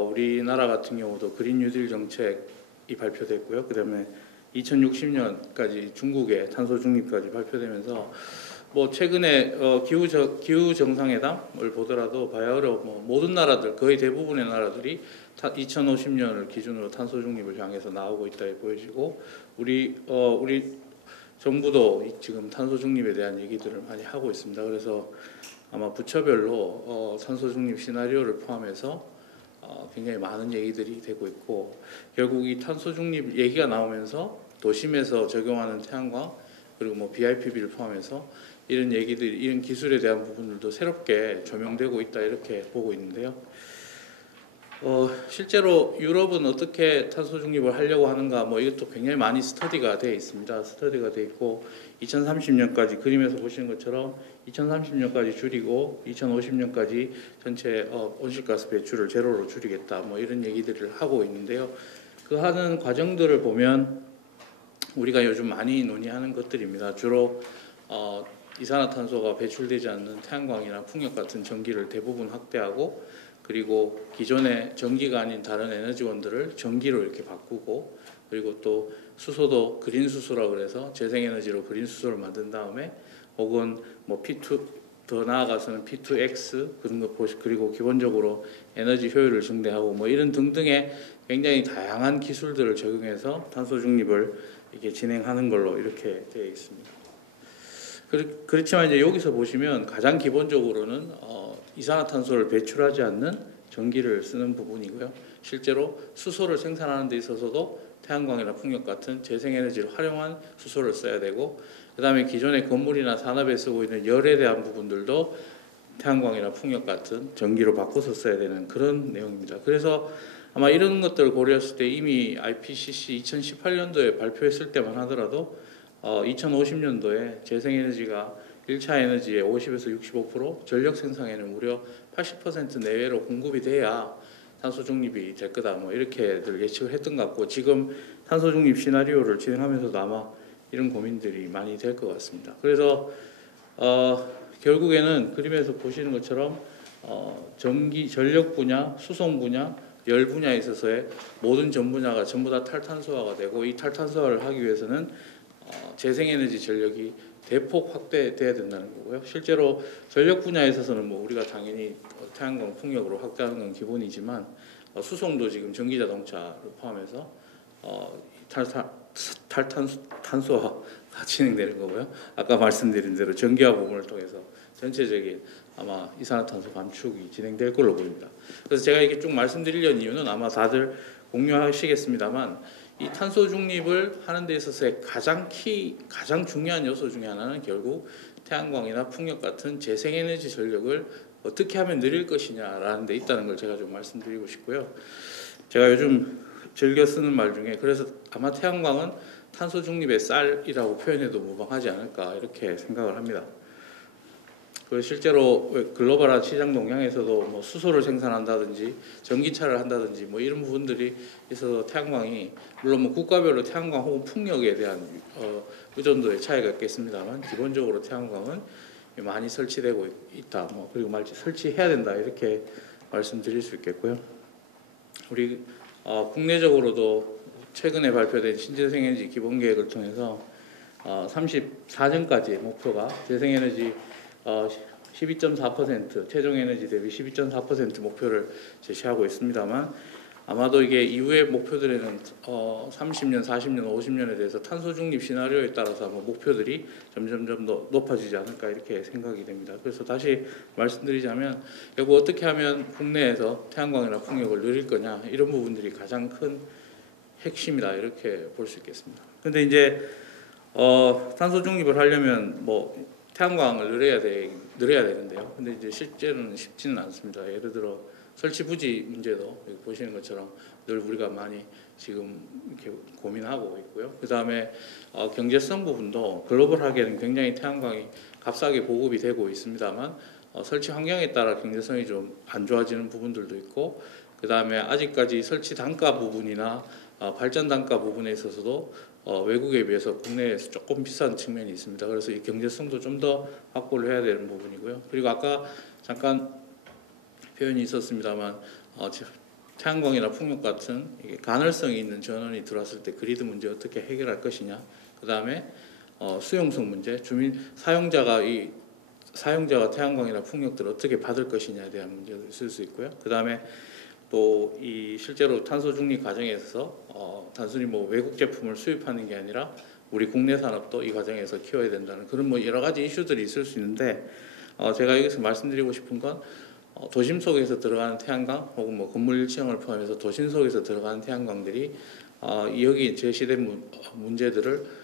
우리나라 같은 경우도 그린 뉴딜 정책이 발표됐고요. 그다음에 2060년까지 중국의 탄소 중립까지 발표되면서 뭐 최근에 기후 정상회담을 보더라도 바야흐로 뭐 모든 나라들, 거의 대부분의 나라들이 2050년을 기준으로 탄소 중립을 향해서 나오고 있다 보여지고, 우리 정부도 지금 탄소 중립에 대한 얘기들을 많이 하고 있습니다. 그래서 아마 부처별로 탄소 중립 시나리오를 포함해서 굉장히 많은 얘기들이 되고 있고, 결국 이 탄소 중립 얘기가 나오면서 도심에서 적용하는 태양광 그리고 뭐 BIPB를 포함해서 이런 얘기들, 이런 기술에 대한 부분들도 새롭게 조명되고 있다 이렇게 보고 있는데요. 실제로 유럽은 어떻게 탄소 중립을 하려고 하는가, 뭐 이것도 굉장히 많이 스터디가 되어 있습니다. 스터디가 되어 있고 2030년까지 그림에서 보시는 것처럼 2030년까지 줄이고 2050년까지 전체 온실가스 배출을 제로로 줄이겠다, 뭐 이런 얘기들을 하고 있는데요. 그 하는 과정들을 보면 우리가 요즘 많이 논의하는 것들입니다. 주로 이산화탄소가 배출되지 않는 태양광이나 풍력 같은 전기를 대부분 확대하고, 그리고 기존의 전기가 아닌 다른 에너지원들을 전기로 이렇게 바꾸고, 그리고 또 수소도 그린 수소라고 그래서 재생에너지로 그린 수소를 만든 다음에, 혹은 뭐 P2 더 나아가서는 P2X 그런 거 보시, 그리고 기본적으로 에너지 효율을 증대하고 뭐 이런 등등의 굉장히 다양한 기술들을 적용해서 탄소 중립을 이렇게 진행하는 걸로 이렇게 되어 있습니다. 그렇지만 이제 여기서 보시면 가장 기본적으로는 이산화탄소를 배출하지 않는 전기를 쓰는 부분이고요. 실제로 수소를 생산하는 데 있어서도 태양광이나 풍력 같은 재생에너지를 활용한 수소를 써야 되고, 그 다음에 기존의 건물이나 산업에 쓰고 있는 열에 대한 부분들도 태양광이나 풍력 같은 전기로 바꿔서 써야 되는 그런 내용입니다. 그래서 아마 이런 것들을 고려했을 때 이미 IPCC 2018년도에 발표했을 때만 하더라도 2050년도에 재생에너지가 1차 에너지의 50에서 65%, 전력 생산에는 무려 80% 내외로 공급이 돼야 탄소 중립이 될 거다, 뭐 이렇게들 예측을 했던 것 같고, 지금 탄소 중립 시나리오를 진행하면서도 아마 이런 고민들이 많이 될 것 같습니다. 그래서 결국에는 그림에서 보시는 것처럼 전력 분야, 수송 분야, 열 분야에 있어서의 모든 전 분야가 전부 다 탈탄소화가 되고, 이 탈탄소화를 하기 위해서는 재생에너지 전력이 대폭 확대돼야 된다는 거고요. 실제로 전력 분야에 있어서는 뭐 우리가 당연히 태양광 풍력으로 확대하는 건 기본이지만, 수송도 지금 전기 자동차를 포함해서 탈탄소화가 진행되는 거고요. 아까 말씀드린 대로 전기화 부분을 통해서 전체적인 아마 이산화탄소 감축이 진행될 걸로 보입니다. 그래서 제가 이렇게 쭉 말씀드리려는 이유는 아마 다들 공유하시겠습니다만, 이 탄소 중립을 하는 데 있어서의 가장 중요한 요소 중에 하나는 결국 태양광이나 풍력 같은 재생에너지 전력을 어떻게 하면 늘릴 것이냐라는 데 있다는 걸 제가 좀 말씀드리고 싶고요. 제가 요즘 즐겨 쓰는 말 중에, 그래서 아마 태양광은 탄소 중립의 쌀이라고 표현해도 무방하지 않을까 이렇게 생각을 합니다. 실제로 글로벌한 시장 동향에서도 뭐 수소를 생산한다든지 전기차를 한다든지 뭐 이런 부분들이 있어서 태양광이, 물론 뭐 국가별로 태양광 혹은 풍력에 대한 의존도의 차이가 있겠습니다만, 기본적으로 태양광은 많이 설치되고 있다. 뭐 그리고 설치해야 된다 이렇게 말씀드릴 수 있겠고요. 우리 국내적으로도 최근에 발표된 신재생에너지 기본계획을 통해서 34년까지 목표가 재생에너지 12.4% 최종에너지 대비 12.4% 목표를 제시하고 있습니다만, 아마도 이게 이후의 목표들에는 30년, 40년, 50년에 대해서 탄소 중립 시나리오에 따라서 아마 목표들이 점점 더 높아지지 않을까 이렇게 생각이 됩니다. 그래서 다시 말씀드리자면, 결국 어떻게 하면 국내에서 태양광이나 풍력을 늘릴 거냐, 이런 부분들이 가장 큰 핵심이다 이렇게 볼 수 있겠습니다. 근데 이제 탄소 중립을 하려면 뭐 태양광을 늘려야 되는데요. 근데 이제 실제로는 쉽지는 않습니다. 예를 들어 설치 부지 문제도 여기 보시는 것처럼 늘 우리가 많이 지금 이렇게 고민하고 있고요. 그 다음에 경제성 부분도 글로벌하게는 굉장히 태양광이 값싸게 보급이 되고 있습니다만, 설치 환경에 따라 경제성이 좀 안 좋아지는 부분들도 있고, 그 다음에 아직까지 설치 단가 부분이나 발전 단가 부분에 있어서도 외국에 비해서 국내에서 조금 비싼 측면이 있습니다. 그래서 이 경제성도 좀 더 확보를 해야 되는 부분이고요. 그리고 아까 잠깐 표현이 있었습니다만, 태양광이나 풍력 같은 이게 가널성이 있는 전원이 들어왔을 때 그리드 문제 어떻게 해결할 것이냐, 그 다음에 수용성 문제, 사용자가 태양광이나 풍력들을 어떻게 받을 것이냐에 대한 문제도 있을 수 있고요. 그 다음에 또 이 실제로 탄소 중립 과정에서 단순히 뭐 외국 제품을 수입하는 게 아니라 우리 국내 산업도 이 과정에서 키워야 된다는 그런 뭐 여러 가지 이슈들이 있을 수 있는데, 제가 여기서 말씀드리고 싶은 건 도심 속에서 들어가는 태양광 혹은 뭐 건물 1층을 포함해서 도심 속에서 들어가는 태양광들이 여기 제시된 문제들을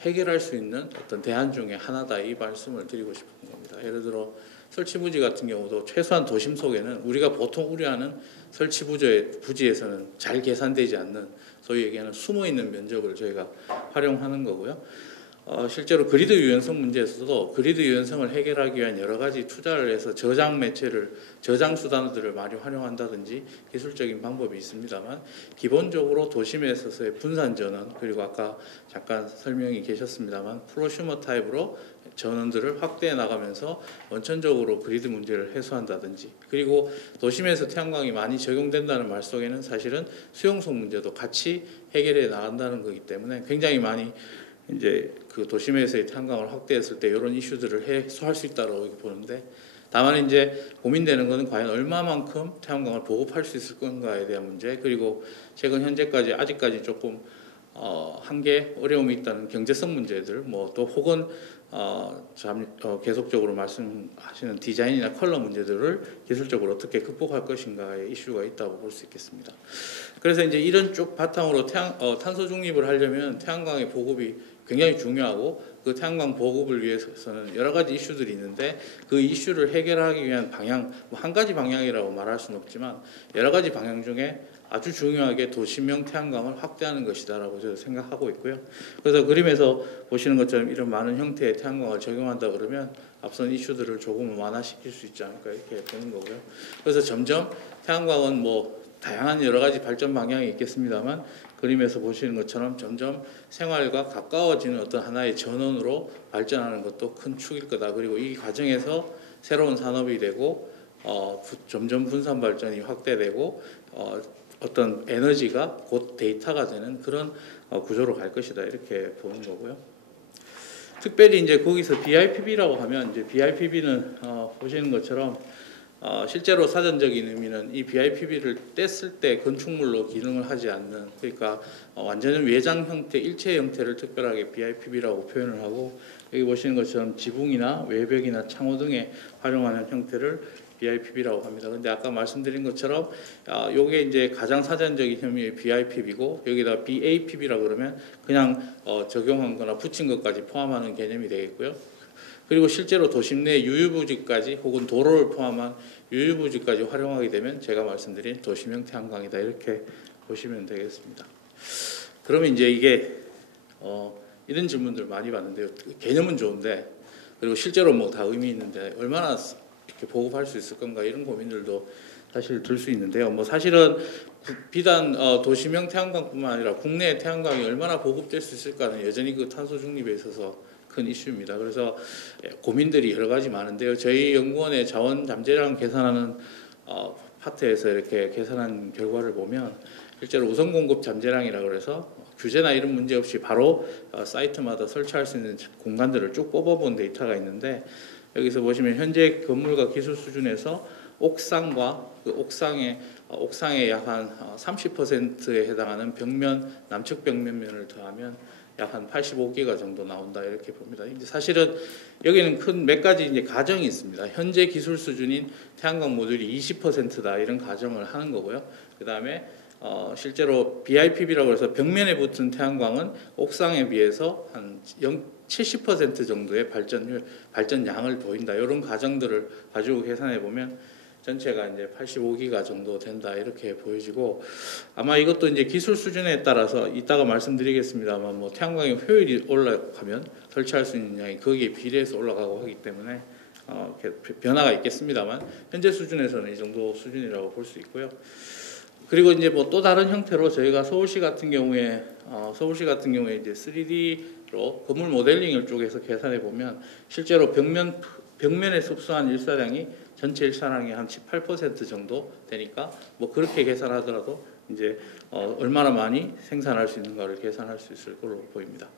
해결할 수 있는 어떤 대안 중에 하나다, 이 말씀을 드리고 싶은 겁니다. 예를 들어 설치 부지 같은 경우도 최소한 도심 속에는 우리가 보통 우려하는 설치 부지에서는 잘 계산되지 않는, 소위 얘기하는 숨어있는 면적을 저희가 활용하는 거고요. 실제로 그리드 유연성 문제에서도 그리드 유연성을 해결하기 위한 여러 가지 투자를 해서 저장 수단들을 많이 활용한다든지 기술적인 방법이 있습니다만, 기본적으로 도심에 있어서의 분산 전원, 그리고 아까 잠깐 설명이 계셨습니다만 프로슈머 타입으로 전원들을 확대해 나가면서 원천적으로 그리드 문제를 해소한다든지, 그리고 도심에서 태양광이 많이 적용된다는 말 속에는 사실은 수용성 문제도 같이 해결해 나간다는 거기 때문에 굉장히 많이 이제 그 도심에서의 태양광을 확대했을 때 이런 이슈들을 해소할 수 있다고 보는데, 다만 이제 고민되는 것은 과연 얼마만큼 태양광을 보급할 수 있을 건가에 대한 문제, 그리고 최근 현재까지 아직까지 조금 한계 어려움이 있다는 경제성 문제들, 뭐 또 혹은 계속적으로 말씀하시는 디자인이나 컬러 문제들을 기술적으로 어떻게 극복할 것인가의 이슈가 있다고 볼 수 있겠습니다. 그래서 이제 이런 쪽 바탕으로 탄소 중립을 하려면 태양광의 보급이 굉장히 중요하고, 그 태양광 보급을 위해서는 여러 가지 이슈들이 있는데, 그 이슈를 해결하기 위한 방향, 뭐 한 가지 방향이라고 말할 수는 없지만 여러 가지 방향 중에 아주 중요하게 도심형 태양광을 확대하는 것이다라고 저는 생각하고 있고요. 그래서 그림에서 보시는 것처럼 이런 많은 형태의 태양광을 적용한다 그러면 앞선 이슈들을 조금은 완화시킬 수 있지 않을까 이렇게 보는 거고요. 그래서 점점 태양광은 뭐 다양한 여러 가지 발전 방향이 있겠습니다만, 그림에서 보시는 것처럼 점점 생활과 가까워지는 어떤 하나의 전원으로 발전하는 것도 큰 축일 거다. 그리고 이 과정에서 새로운 산업이 되고 점점 분산 발전이 확대되고 어떤 에너지가 곧 데이터가 되는 그런 구조로 갈 것이다 이렇게 보는 거고요. 특별히 이제 거기서 BIPB라고 하면 이제 BIPB는 보시는 것처럼 실제로 사전적인 의미는 이 BIPB를 뗐을 때 건축물로 기능을 하지 않는, 그러니까 완전히 외장 형태, 일체 형태를 특별하게 BIPB라고 표현을 하고, 여기 보시는 것처럼 지붕이나 외벽이나 창호 등에 활용하는 형태를 BIPB라고 합니다. 근데 아까 말씀드린 것처럼 요게 이제 가장 사전적인 혐의의 BIPB고, 여기다 BAPB라고 그러면 그냥 적용한 거나 붙인 것까지 포함하는 개념이 되겠고요. 그리고 실제로 도심 내 유유부지까지 혹은 도로를 포함한 유유부지까지 활용하게 되면 제가 말씀드린 도심형 태양광이다 이렇게 보시면 되겠습니다. 그러면 이제 이게 이런 질문들 많이 받는데요. 개념은 좋은데, 그리고 실제로 뭐 다 의미 있는데 얼마나 이렇게 보급할 수 있을 건가, 이런 고민들도 사실 들 수 있는데요. 뭐 사실은 비단 도심형 태양광뿐만 아니라 국내 태양광이 얼마나 보급될 수 있을까는 여전히 그 탄소 중립에 있어서 큰 이슈입니다. 그래서 고민들이 여러 가지 많은데요. 저희 연구원의 자원 잠재량 계산하는 파트에서 이렇게 계산한 결과를 보면 실제로 우선 공급 잠재량이라고 그래서 규제나 이런 문제 없이 바로 사이트마다 설치할 수 있는 공간들을 쭉 뽑아본 데이터가 있는데, 여기서 보시면 현재 건물과 기술 수준에서 옥상과 그 옥상의 약 한 30%에 해당하는 벽면, 남측 벽면면을 더하면 약 한 85기가 정도 나온다 이렇게 봅니다. 이제 사실은 여기는 큰 몇 가지 이제 가정이 있습니다. 현재 기술 수준인 태양광 모듈이 20%다 이런 가정을 하는 거고요. 그 다음에 실제로 BIPB라고 해서 벽면에 붙은 태양광은 옥상에 비해서 한 70% 정도의 발전량을 보인다. 이런 가정들을 가지고 계산해 보면 전체가 이제 85기가 정도 된다 이렇게 보여지고, 아마 이것도 이제 기술 수준에 따라서 이따가 말씀드리겠습니다만 뭐 태양광의 효율이 올라가면 설치할 수 있는 양이 거기에 비례해서 올라가고 하기 때문에 변화가 있겠습니다만 현재 수준에서는 이 정도 수준이라고 볼 수 있고요. 그리고 이제 뭐 또 다른 형태로 저희가 서울시 같은 경우에 이제 3D로 건물 모델링을 쪽에서 계산해 보면 실제로 벽면에 흡수한 일사량이 전체 일사량의 한 18% 정도 되니까 뭐 그렇게 계산하더라도 이제 얼마나 많이 생산할 수 있는가를 계산할 수 있을 걸로 보입니다.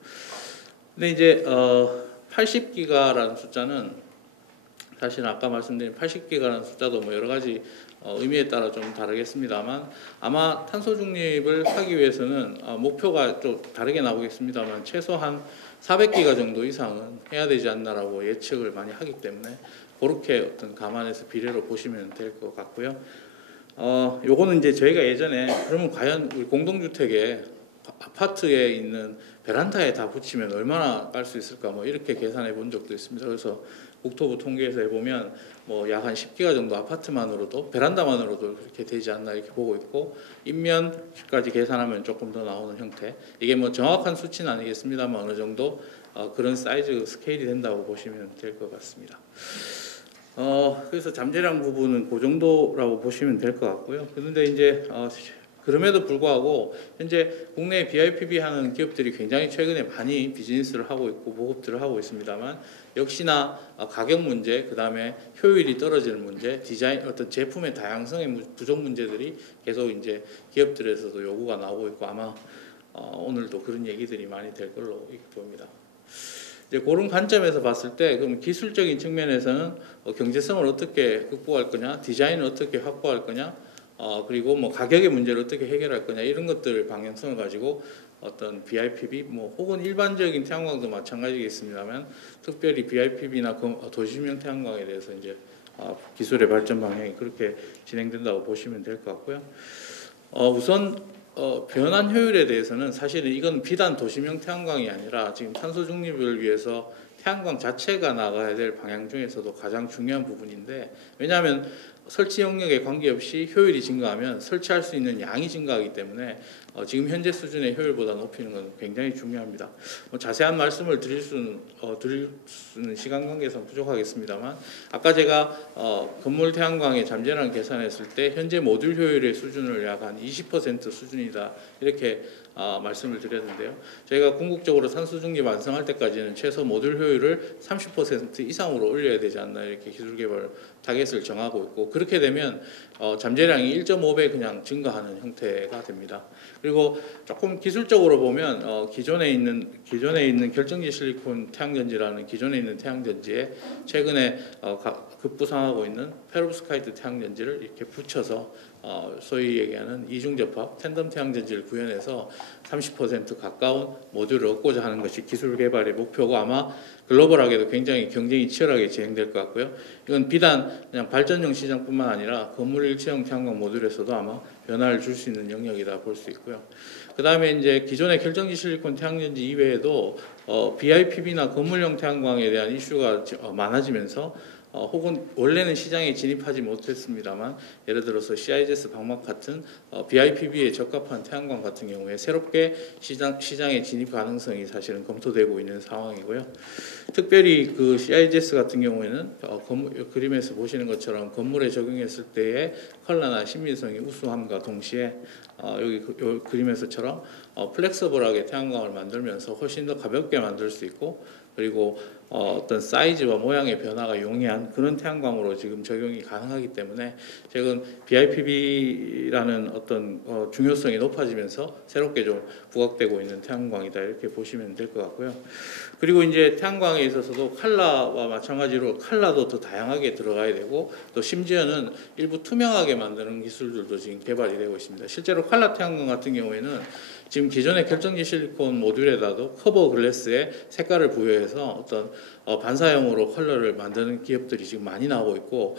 근데 이제 80기가라는 숫자는 사실 아까 말씀드린 80기가라는 숫자도 뭐 여러 가지 의미에 따라 좀 다르겠습니다만, 아마 탄소 중립을 하기 위해서는 목표가 좀 다르게 나오겠습니다만 최소한 400기가 정도 이상은 해야 되지 않나라고 예측을 많이 하기 때문에 그렇게 어떤 감안해서 비례로 보시면 될 것 같고요. 요거는 이제 저희가 예전에 그러면 과연 우리 공동주택에 아파트에 있는 베란다에 다 붙이면 얼마나 깔 수 있을까 뭐 이렇게 계산해 본 적도 있습니다. 그래서 국토부 통계에서 해보면 뭐 약 한 10기가 정도 아파트만으로도 베란다만으로도 그렇게 되지 않나 이렇게 보고 있고, 인면까지 계산하면 조금 더 나오는 형태, 이게 뭐 정확한 수치는 아니겠습니다만 어느 정도 그런 사이즈 스케일이 된다고 보시면 될 것 같습니다. 그래서 잠재량 부분은 그 정도라고 보시면 될 것 같고요. 그런데 이제 그럼에도 불구하고 현재 국내 BIPB 하는 기업들이 굉장히 최근에 많이 비즈니스를 하고 있고 보급들을 하고 있습니다만, 역시나 가격 문제, 그 다음에 효율이 떨어지는 문제, 디자인, 어떤 제품의 다양성의 부족 문제들이 계속 이제 기업들에서도 요구가 나오고 있고, 아마 오늘도 그런 얘기들이 많이 될 걸로 보입니다. 이제 그런 관점에서 봤을 때 그럼 기술적인 측면에서는 경제성을 어떻게 극복할 거냐, 디자인을 어떻게 확보할 거냐, 그리고 뭐 가격의 문제를 어떻게 해결할 거냐, 이런 것들 방향성을 가지고 어떤 BIPB 뭐 혹은 일반적인 태양광도 마찬가지겠습니다만 특별히 BIPB나 도시명 태양광에 대해서 이제 기술의 발전 방향이 그렇게 진행된다고 보시면 될 것 같고요. 우선 변환 효율에 대해서는 사실은 이건 비단 도시명 태양광이 아니라 지금 탄소 중립을 위해서 태양광 자체가 나가야 될 방향 중에서도 가장 중요한 부분인데, 왜냐하면 설치 영역에 관계없이 효율이 증가하면 설치할 수 있는 양이 증가하기 때문에 지금 현재 수준의 효율보다 높이는 건 굉장히 중요합니다. 자세한 말씀을 드릴 수는 시간 관계상 부족하겠습니다만, 아까 제가 건물 태양광의 잠재량 계산했을 때 현재 모듈 효율의 수준을 약 한 20% 수준이다 이렇게 말씀을 드렸는데요. 저희가 궁극적으로 탄소 중립 완성할 때까지는 최소 모듈 효율을 30% 이상으로 올려야 되지 않나 이렇게 기술 개발 타겟을 정하고 있고, 그렇게 되면 잠재량이 1.5배 그냥 증가하는 형태가 됩니다. 그리고 조금 기술적으로 보면 기존에 있는 결정지 실리콘 태양전지라는 기존에 있는 태양전지에 최근에 급부상하고 있는 페로브스카이트 태양전지를 이렇게 붙여서 소위 얘기하는 이중접합 텐덤 태양전지를 구현해서 30% 가까운 모듈을 얻고자 하는 것이 기술 개발의 목표고, 아마 글로벌하게도 굉장히 경쟁이 치열하게 진행될 것 같고요. 이건 비단 그냥 발전용 시장뿐만 아니라 건물 일체형 태양광 모듈에서도 아마 변화를 줄 수 있는 영역이다 볼 수 있고요. 그 다음에 이제 기존의 결정지 실리콘 태양전지 이외에도 BIPV나 건물용 태양광에 대한 이슈가 많아지면서 혹은 원래는 시장에 진입하지 못했습니다만, 예를 들어서 CIGS 방막 같은 BIPV에 적합한 태양광 같은 경우에 새롭게 시장에 진입 가능성이 사실은 검토되고 있는 상황이고요. 특별히 그 CIGS 같은 경우에는 그림에서 보시는 것처럼 건물에 적용했을 때의 컬러나 신미성이 우수함과 동시에 여기 그림에서처럼 플렉서블하게 태양광을 만들면서 훨씬 더 가볍게 만들 수 있고, 그리고 어떤 사이즈와 모양의 변화가 용이한 그런 태양광으로 지금 적용이 가능하기 때문에 최근 BIPV라는 어떤 중요성이 높아지면서 새롭게 좀 부각되고 있는 태양광이다, 이렇게 보시면 될 것 같고요. 그리고 이제 태양광에 있어서도 컬러와 마찬가지로 컬러도 더 다양하게 들어가야 되고, 또 심지어는 일부 투명하게 만드는 기술들도 지금 개발이 되고 있습니다. 실제로 컬러 태양광 같은 경우에는 지금 기존의 결정지 실리콘 모듈에다도 커버 글래스에 색깔을 부여해서 어떤 반사형으로 컬러를 만드는 기업들이 지금 많이 나오고 있고,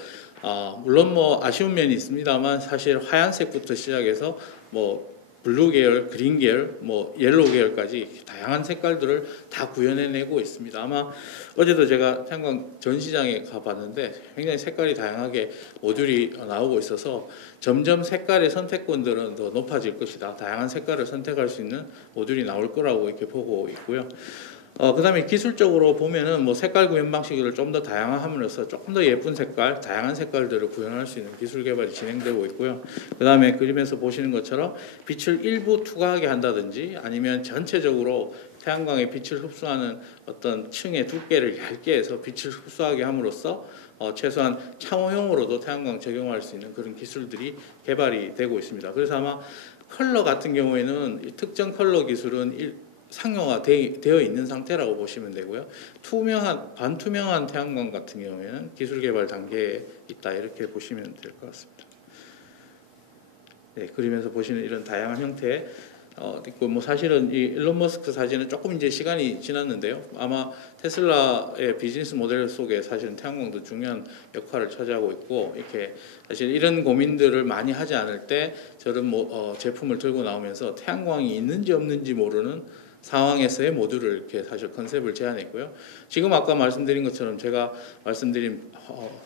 물론 뭐 아쉬운 면이 있습니다만 사실 하얀색부터 시작해서 뭐 블루 계열, 그린 계열, 뭐 옐로우 계열까지 다양한 색깔들을 다 구현해내고 있습니다. 아마 어제도 제가 태양광 전시장에 가봤는데 굉장히 색깔이 다양하게 모듈이 나오고 있어서 점점 색깔의 선택권들은 더 높아질 것이다. 다양한 색깔을 선택할 수 있는 모듈이 나올 거라고 이렇게 보고 있고요. 그 다음에 기술적으로 보면은 뭐 색깔 구현 방식을 좀 더 다양화함으로써 조금 더 예쁜 색깔, 다양한 색깔들을 구현할 수 있는 기술 개발이 진행되고 있고요. 그 다음에 그림에서 보시는 것처럼 빛을 일부 투과하게 한다든지, 아니면 전체적으로 태양광의 빛을 흡수하는 어떤 층의 두께를 얇게 해서 빛을 흡수하게 함으로써 최소한 창호형으로도 태양광 적용할 수 있는 그런 기술들이 개발이 되고 있습니다. 그래서 아마 컬러 같은 경우에는 이 특정 컬러 기술은 상용화 되어 있는 상태라고 보시면 되고요. 반투명한 태양광 같은 경우에는 기술 개발 단계에 있다, 이렇게 보시면 될 것 같습니다. 네, 그림에서 보시는 이런 다양한 형태 있고, 뭐 사실은 이 일론 머스크 사진은 조금 이제 시간이 지났는데요. 아마 테슬라의 비즈니스 모델 속에 사실은 태양광도 중요한 역할을 차지하고 있고, 이렇게 사실 이런 고민들을 많이 하지 않을 때 저런 제품을 들고 나오면서 태양광이 있는지 없는지 모르는 상황에서의 모듈을 이렇게 사실 컨셉을 제안했고요. 지금 아까 말씀드린 것처럼 제가 말씀드린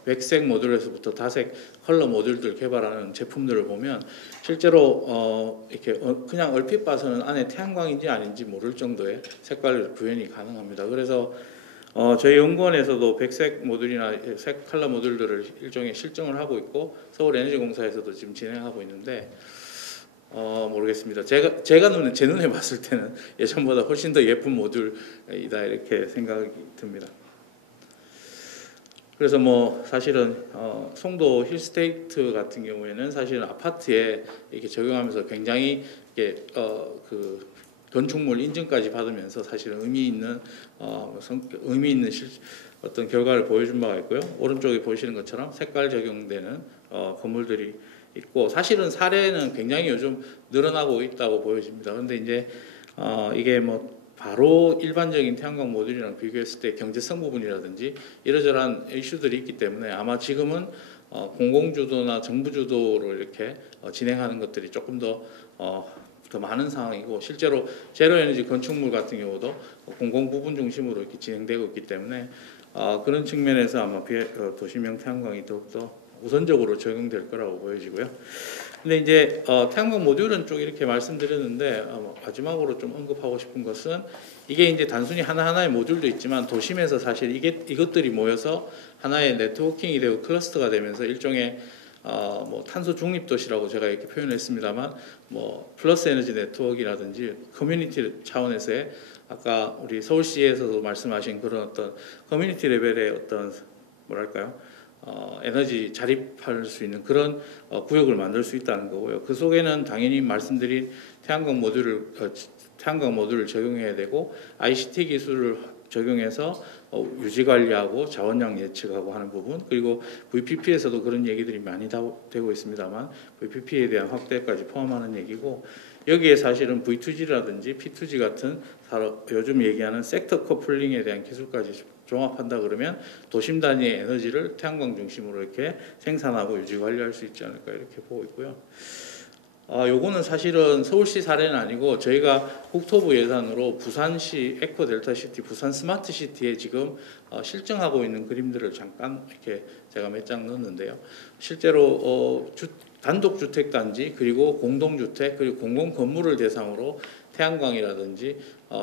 백색 모듈에서부터 다색 컬러 모듈들 개발하는 제품들을 보면 실제로 이렇게 그냥 얼핏 봐서는 안에 태양광인지 아닌지 모를 정도의 색깔 구현이 가능합니다. 그래서 저희 연구원에서도 백색 모듈이나 색 컬러 모듈들을 일종의 실증을 하고 있고, 서울에너지공사에서도 지금 진행하고 있는데 모르겠습니다. 제가 제 눈에 봤을 때는 예전보다 훨씬 더 예쁜 모듈이다, 이렇게 생각이 듭니다. 그래서 뭐 사실은 송도 힐스테이트 같은 경우에는 사실은 아파트에 이렇게 적용하면서 굉장히 이렇게 그 건축물 인증까지 받으면서 사실은 의미 있는 어떤 결과를 보여준 바가 있고요. 오른쪽에 보시는 것처럼 색깔 적용되는 건물들이 있고, 사실은 사례는 굉장히 요즘 늘어나고 있다고 보여집니다. 그런데 이제 이게 뭐 바로 일반적인 태양광 모듈이랑 비교했을 때 경제성 부분이라든지 이러저러한 이슈들이 있기 때문에 아마 지금은 공공주도나 정부주도로 이렇게 진행하는 것들이 조금 더 많은 상황이고, 실제로 제로에너지 건축물 같은 경우도 공공 부분 중심으로 이렇게 진행되고 있기 때문에 그런 측면에서 아마 도시명 태양광이 더욱더 우선적으로 적용될 거라고 보여지고요. 근데 이제 태양광 모듈은 쭉 이렇게 말씀드렸는데 마지막으로 좀 언급하고 싶은 것은, 이게 이제 단순히 하나하나의 모듈도 있지만 도심에서 사실 이것들이 모여서 하나의 네트워킹이 되고 클러스터가 되면서 일종의 뭐 탄소 중립 도시라고 제가 이렇게 표현했습니다만, 뭐 플러스 에너지 네트워크라든지 커뮤니티 차원에서의 아까 우리 서울시에서도 말씀하신 그런 어떤 커뮤니티 레벨의 어떤 뭐랄까요? 에너지 자립할 수 있는 그런 구역을 만들 수 있다는 거고요. 그 속에는 당연히 말씀드린 태양광 모듈을 적용해야 되고 ICT 기술을 적용해서 유지 관리하고 자원량 예측하고 하는 부분, 그리고 VPP에서도 그런 얘기들이 많이 되고 있습니다만 VPP에 대한 확대까지 포함하는 얘기고, 여기에 사실은 V2G라든지 P2G 같은 요즘 얘기하는 섹터 커플링에 대한 기술까지 종합한다 그러면 도심 단위의 에너지를 태양광 중심으로 이렇게 생산하고 유지 관리할 수 있지 않을까 이렇게 보고 있고요. 요거는 사실은 서울시 사례는 아니고 저희가 국토부 예산으로 부산시 에코 델타 시티, 부산 스마트 시티에 지금 실증하고 있는 그림들을 잠깐 이렇게 제가 몇 장 넣었는데요. 실제로 단독주택단지, 그리고 공동주택, 그리고 공공 건물을 대상으로 태양광이라든지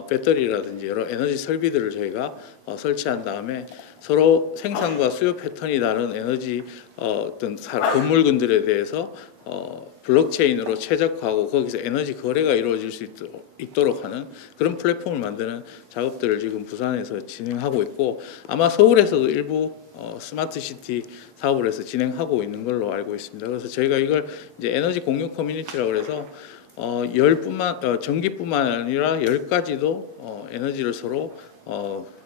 배터리라든지 여러 에너지 설비들을 저희가 설치한 다음에 서로 생산과 수요 패턴이 다른 에너지 어떤 건물군들에 대해서 블록체인으로 최적화하고 거기서 에너지 거래가 이루어질 수 있도록 하는 그런 플랫폼을 만드는 작업들을 지금 부산에서 진행하고 있고, 아마 서울에서도 일부 스마트 시티 사업을 해서 진행하고 있는 걸로 알고 있습니다. 그래서 저희가 이걸 이제 에너지 공유 커뮤니티라고 그래서 전기뿐만 아니라 열까지도 에너지를 서로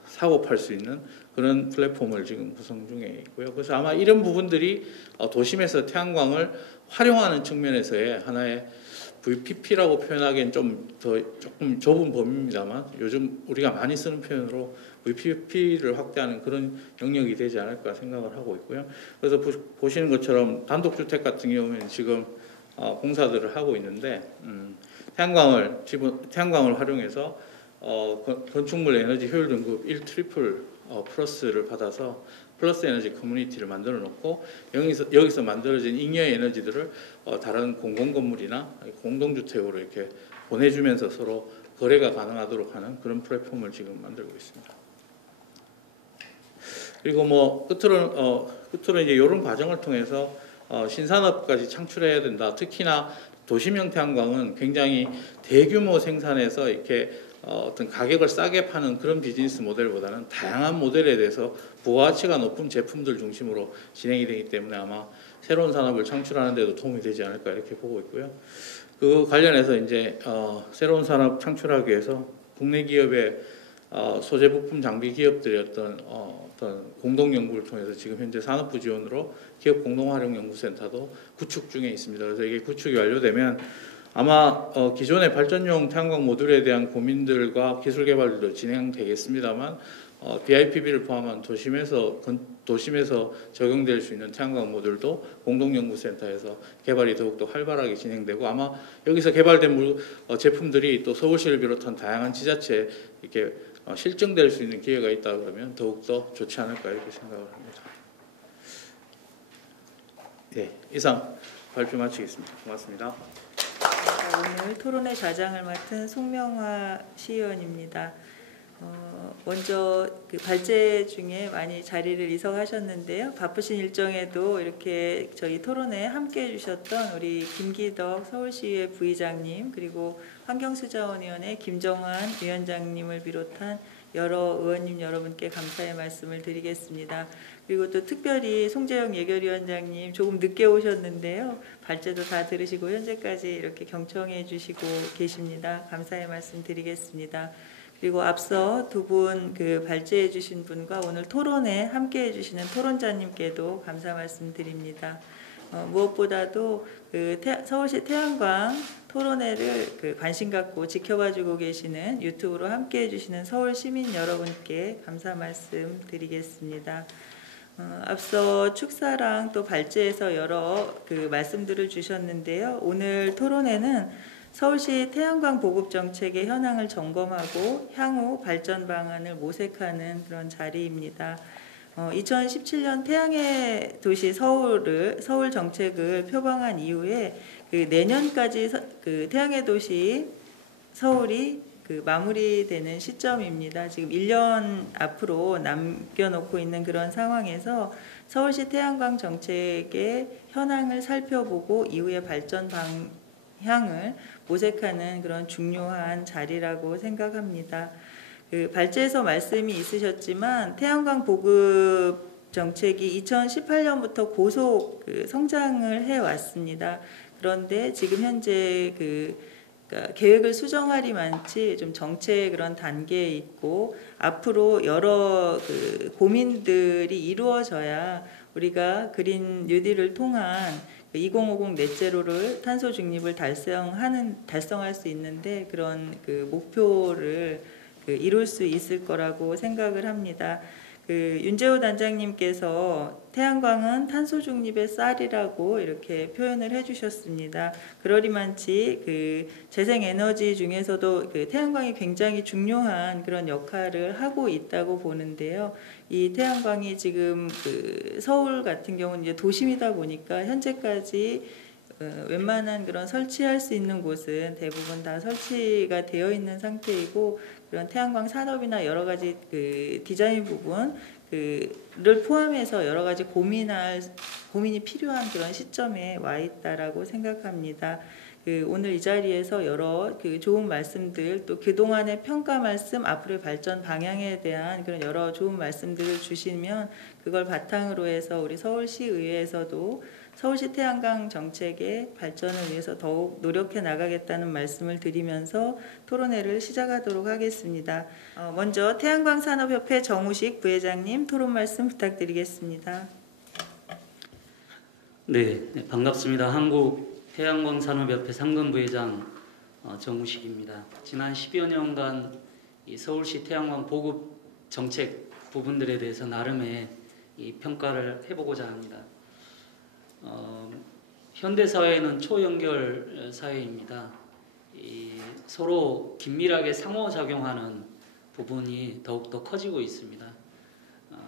사고 팔 수 있는 그런 플랫폼을 지금 구성 중에 있고요. 그래서 아마 이런 부분들이 도심에서 태양광을 활용하는 측면에서의 하나의 VPP라고 표현하기엔 조금 좁은 범위입니다만 요즘 우리가 많이 쓰는 표현으로 VPP를 확대하는 그런 영역이 되지 않을까 생각을 하고 있고요. 그래서 보시는 것처럼 단독주택 같은 경우에는 지금 공사들을 하고 있는데 태양광을 활용해서 건축물 에너지 효율 등급 1 트리플 플러스를 받아서 플러스 에너지 커뮤니티를 만들어 놓고 여기서 만들어진 잉여 에너지들을 다른 공공 건물이나 공동주택으로 이렇게 보내주면서 서로 거래가 가능하도록 하는 그런 플랫폼을 지금 만들고 있습니다. 그리고 뭐 끝으로 이제 이런 과정을 통해서 신산업까지 창출해야 된다. 특히나 도심형 태양광은 굉장히 대규모 생산해서 이렇게 어떤 가격을 싸게 파는 그런 비즈니스 모델보다는 다양한 모델에 대해서 부가가치가 높은 제품들 중심으로 진행이 되기 때문에 아마 새로운 산업을 창출하는 데도 도움이 되지 않을까 이렇게 보고 있고요. 그 관련해서 이제 새로운 산업 창출하기 위해서 국내 기업의 소재 부품 장비 기업들의 어떤 공동 연구를 통해서 지금 현재 산업부 지원으로 기업 공동 활용 연구센터도 구축 중에 있습니다. 그래서 이게 구축이 완료되면 아마 기존의 발전용 태양광 모듈에 대한 고민들과 기술 개발도 진행되겠습니다만 BIPB를 포함한 도심에서 적용될 수 있는 태양광 모듈도 공동연구센터에서 개발이 더욱더 활발하게 진행되고, 아마 여기서 개발된 제품들이 또 서울시를 비롯한 다양한 지자체에 이렇게 실증될 수 있는 기회가 있다 그러면 더욱더 좋지 않을까 이렇게 생각을 합니다. 네, 이상 발표 마치겠습니다. 고맙습니다. 오늘 토론회 좌장을 맡은 송명화 시의원입니다. 먼저 그 발제 중에 많이 자리를 이석하셨는데요. 바쁘신 일정에도 이렇게 저희 토론회에 함께해 주셨던 우리 김기덕 서울시의회 부의장님, 그리고 환경수자원위원회 김정환 위원장님을 비롯한 여러 의원님 여러분께 감사의 말씀을 드리겠습니다. 그리고 또 특별히 송재영 예결위원장님 조금 늦게 오셨는데요. 발제도 다 들으시고 현재까지 이렇게 경청해 주시고 계십니다. 감사의 말씀 드리겠습니다. 그리고 앞서 두 분 그 발제해 주신 분과 오늘 토론에 함께해 주시는 토론자님께도 감사 말씀드립니다. 무엇보다도 그 서울시 태양광 토론회를 그 관심 갖고 지켜봐주고 계시는 유튜브로 함께해 주시는 서울 시민 여러분께 감사 말씀 드리겠습니다. 앞서 축사랑 또 발제에서 여러 그 말씀들을 주셨는데요. 오늘 토론회는 서울시 태양광 보급 정책의 현황을 점검하고 향후 발전 방안을 모색하는 그런 자리입니다. 2017년 태양의 도시 서울 정책을 표방한 이후에 그 내년까지 그 태양의 도시 서울이 그 마무리되는 시점입니다. 지금 1년 앞으로 남겨놓고 있는 그런 상황에서 서울시 태양광 정책의 현황을 살펴보고 이후의 발전 방향을 모색하는 그런 중요한 자리라고 생각합니다. 그 발제에서 말씀이 있으셨지만 태양광 보급 정책이 2018년부터 고속 성장을 해 왔습니다. 그런데 지금 현재 그러니까 계획을 수정하리만치 좀 정체의 그런 단계에 있고 앞으로 여러 고민들이 이루어져야 우리가 그린 뉴딜을 통한 2050 넷제로를 탄소 중립을 달성할 수 있는데 그런 목표를 이룰 수 있을 거라고 생각을 합니다. 윤재호 단장님께서 태양광은 탄소 중립의 쌀이라고 이렇게 표현을 해주셨습니다. 그러리만치 재생에너지 중에서도 태양광이 굉장히 중요한 그런 역할을 하고 있다고 보는데요. 이 태양광이 지금 서울 같은 경우는 이제 도심이다 보니까 현재까지 웬만한 그런 설치할 수 있는 곳은 대부분 다 설치가 되어 있는 상태이고 그런 태양광 산업이나 여러 가지 디자인 부분을 포함해서 여러 가지 고민이 필요한 그런 시점에 와 있다라고 생각합니다. 오늘 이 자리에서 여러 좋은 말씀들 또 그동안의 평가 말씀 앞으로의 발전 방향에 대한 그런 여러 좋은 말씀들을 주시면 그걸 바탕으로 해서 우리 서울시의회에서도 서울시 태양광 정책의 발전을 위해서 더욱 노력해 나가겠다는 말씀을 드리면서 토론회를 시작하도록 하겠습니다. 먼저 태양광산업협회 정우식 부회장님 토론 말씀 부탁드리겠습니다. 네, 반갑습니다. 한국태양광산업협회 상근부회장 정우식입니다. 지난 10여 년간 이 서울시 태양광 보급 정책 부분들에 대해서 나름의 이 평가를 해보고자 합니다. 현대 사회는 초연결 사회입니다. 서로 긴밀하게 상호작용하는 부분이 더욱더 커지고 있습니다.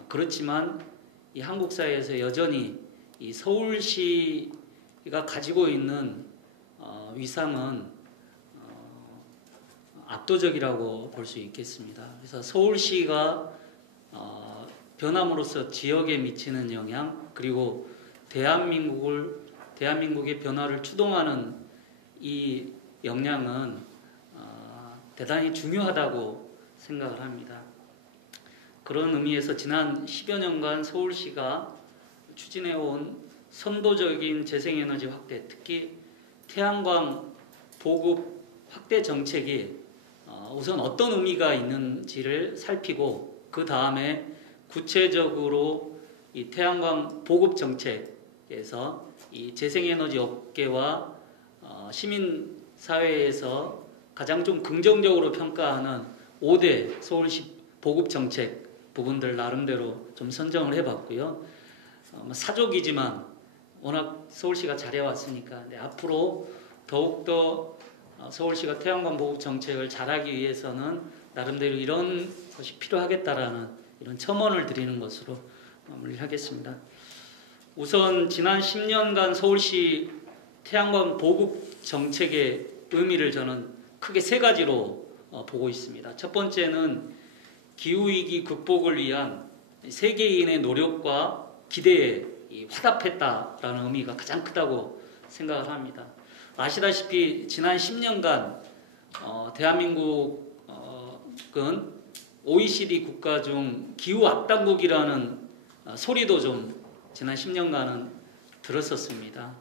그렇지만 이 한국 사회에서 여전히 이 서울시가 가지고 있는 위상은 압도적이라고 볼 수 있겠습니다. 그래서 서울시가 변함으로써 지역에 미치는 영향 그리고 대한민국의 변화를 추동하는 이 역량은 대단히 중요하다고 생각을 합니다. 그런 의미에서 지난 10여 년간 서울시가 추진해온 선도적인 재생에너지 확대, 특히 태양광 보급 확대 정책이 우선 어떤 의미가 있는지를 살피고 그 다음에 구체적으로 이 태양광 보급 정책에서 이 재생에너지 업계와 시민 사회에서 가장 좀 긍정적으로 평가하는 5대 서울시 보급 정책 부분들 나름대로 좀 선정을 해봤고요. 사족이지만 워낙 서울시가 잘해왔으니까 앞으로 더욱더 서울시가 태양광 보급 정책을 잘하기 위해서는 나름대로 이런 것이 필요하겠다라는 이런 첨언을 드리는 것으로 마무리하겠습니다. 우선 지난 10년간 서울시 태양광 보급 정책의 의미를 저는 크게 세 가지로 보고 있습니다. 첫 번째는 기후위기 극복을 위한 세계인의 노력과 기대에 화답했다라는 의미가 가장 크다고 생각을 합니다. 아시다시피 지난 10년간 대한민국은 OECD 국가 중 기후 악당국이라는 소리도 좀 지난 10년간은 들었었습니다.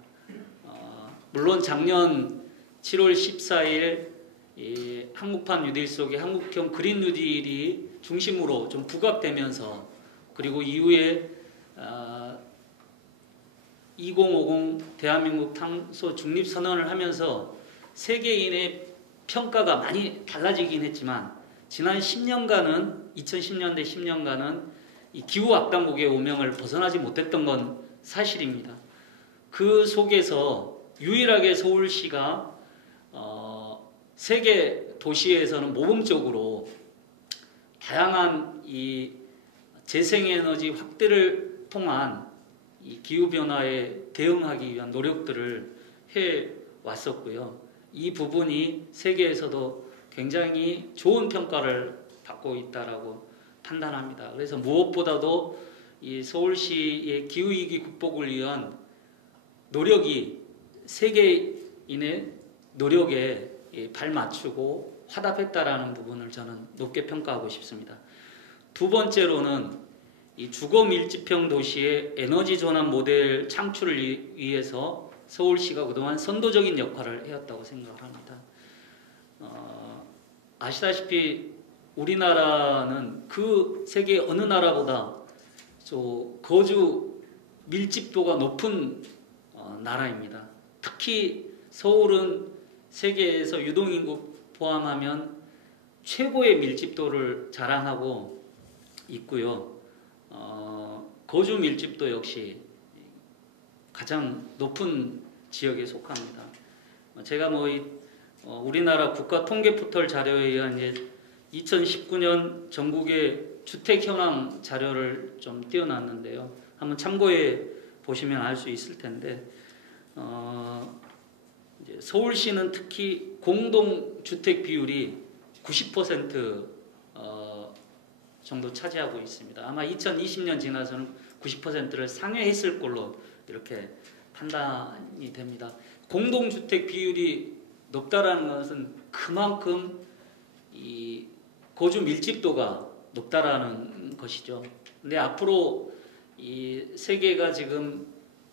물론 작년 7월 14일 한국판 뉴딜 속에 한국형 그린 뉴딜이 중심으로 좀 부각되면서 그리고 이후에 2050 대한민국 탄소 중립 선언을 하면서 세계인의 평가가 많이 달라지긴 했지만 지난 10년간은 2010년대 10년간은 이 기후 악당국의 오명을 벗어나지 못했던 건 사실입니다. 그 속에서 유일하게 서울시가 세계 도시에서는 모범적으로 다양한 이 재생에너지 확대를 통한 이 기후변화에 대응하기 위한 노력들을 해왔었고요. 이 부분이 세계에서도 굉장히 좋은 평가를 받고 있다라고 판단합니다. 그래서 무엇보다도 이 서울시의 기후위기 극복을 위한 노력이 세계인의 노력에 발맞추고 화답했다라는 부분을 저는 높게 평가하고 싶습니다. 두 번째로는 이 주거 밀집형 도시의 에너지 전환 모델 창출을 위해서 서울시가 그동안 선도적인 역할을 해왔다고 생각을 합니다. 아시다시피 우리나라는 그 세계 어느 나라보다 거주 밀집도가 높은 나라입니다. 특히 서울은 세계에서 유동인구 포함하면 최고의 밀집도를 자랑하고 있고요. 거주 밀집도 역시 가장 높은 지역에 속합니다. 제가 우리나라 국가통계포털 자료에 의한 2019년 전국의 주택 현황 자료를 좀 띄워놨는데요. 한번 참고해 보시면 알 수 있을 텐데, 이제 서울시는 특히 공동주택 비율이 90% 정도 차지하고 있습니다. 아마 2020년 지나서는 90%를 상회했을 걸로 이렇게 판단이 됩니다. 공동주택 비율이 높다라는 것은 그만큼 이 거주 밀집도가 높다라는 것이죠. 근데 앞으로 이 세계가 지금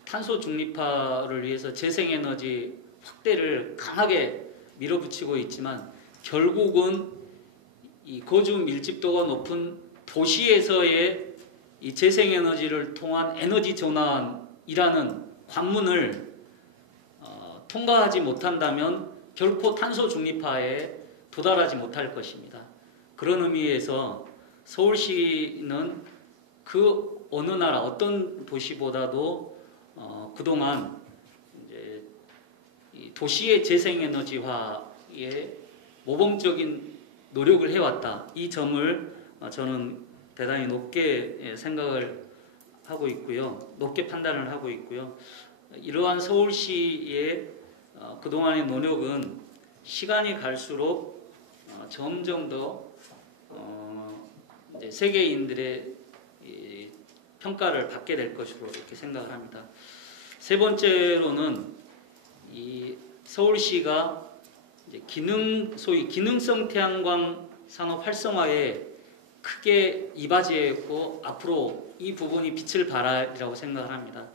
탄소 중립화를 위해서 재생에너지 확대를 강하게 밀어붙이고 있지만 결국은 이 거주 밀집도가 높은 도시에서의 이 재생에너지를 통한 에너지 전환이라는 관문을 통과하지 못한다면 결코 탄소 중립화에 도달하지 못할 것입니다. 그런 의미에서 서울시는 그 어느 나라 어떤 도시보다도 그동안 이제 이 도시의 재생에너지화에 모범적인 노력을 해왔다. 이 점을 저는 대단히 높게 생각을 하고 있고요. 높게 판단을 하고 있고요. 이러한 서울시의 그동안의 노력은 시간이 갈수록 점점 더 이제 세계인들의 평가를 받게 될 것으로 이렇게 생각을 합니다. 세 번째로는 이 서울시가 이제 소위 기능성 태양광 산업 활성화에 크게 이바지했고 앞으로 이 부분이 빛을 발하리라고 생각을 합니다.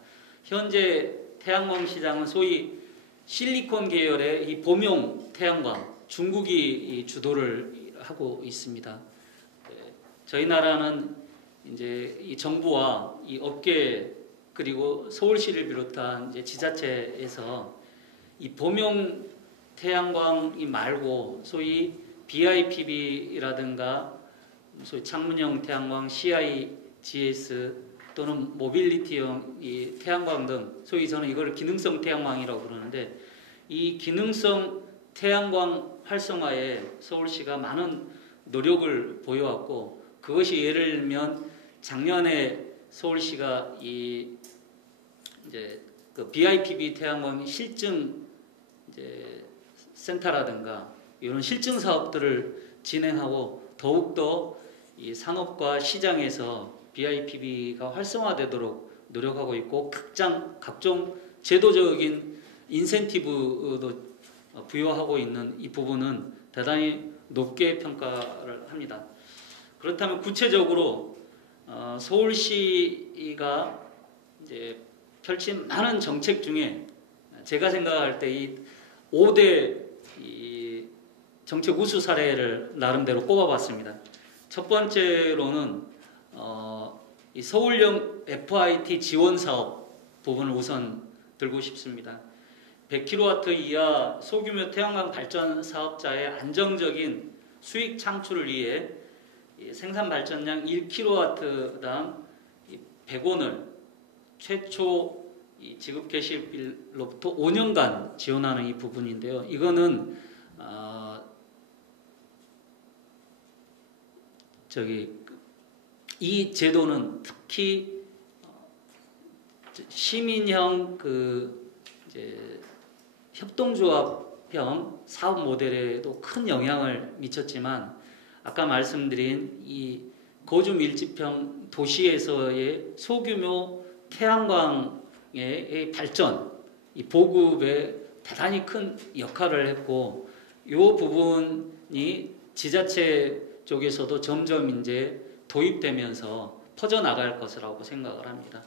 현재 태양광 시장은 소위 실리콘 계열의 이 범용 태양광 중국이 주도를 하고 있습니다. 저희 나라는 이제 이 정부와 이 업계 그리고 서울시를 비롯한 이제 지자체에서 이 범용 태양광이 말고 소위 BIPV라든가 소위 창문형 태양광, CIGS 또는 모빌리티형 이 태양광 등 소위 저는 이걸 기능성 태양광이라고 부르는데 이 기능성 태양광 활성화에 서울시가 많은 노력을 보여왔고 그것이 예를 들면 작년에 서울시가 이 이제 그 BIPV 태양광 실증 이제 센터라든가 이런 실증 사업들을 진행하고 더욱더 이 산업과 시장에서 BIPV가 활성화되도록 노력하고 있고 각종 제도적인 인센티브도 부여하고 있는 이 부분은 대단히 높게 평가를 합니다. 그렇다면 구체적으로 서울시가 이제 펼친 많은 정책 중에 제가 생각할 때 이 5대 이 정책 우수 사례를 나름대로 꼽아봤습니다. 첫 번째로는 이 서울형 FIT 지원 사업 부분을 우선 들고 싶습니다. 100kW 이하 소규모 태양광 발전 사업자의 안정적인 수익 창출을 위해 생산 발전량 1kW당 100원을 최초 지급 개시일로부터 5년간 지원하는 이 부분인데요. 이거는 이 제도는 특히 시민형 이제 협동조합형 사업 모델에도 큰 영향을 미쳤지만 아까 말씀드린 이 거주 밀집형 도시에서의 소규모 태양광의 발전, 이 보급에 대단히 큰 역할을 했고 이 부분이 지자체 쪽에서도 점점 이제 도입되면서 퍼져나갈 것이라고 생각을 합니다.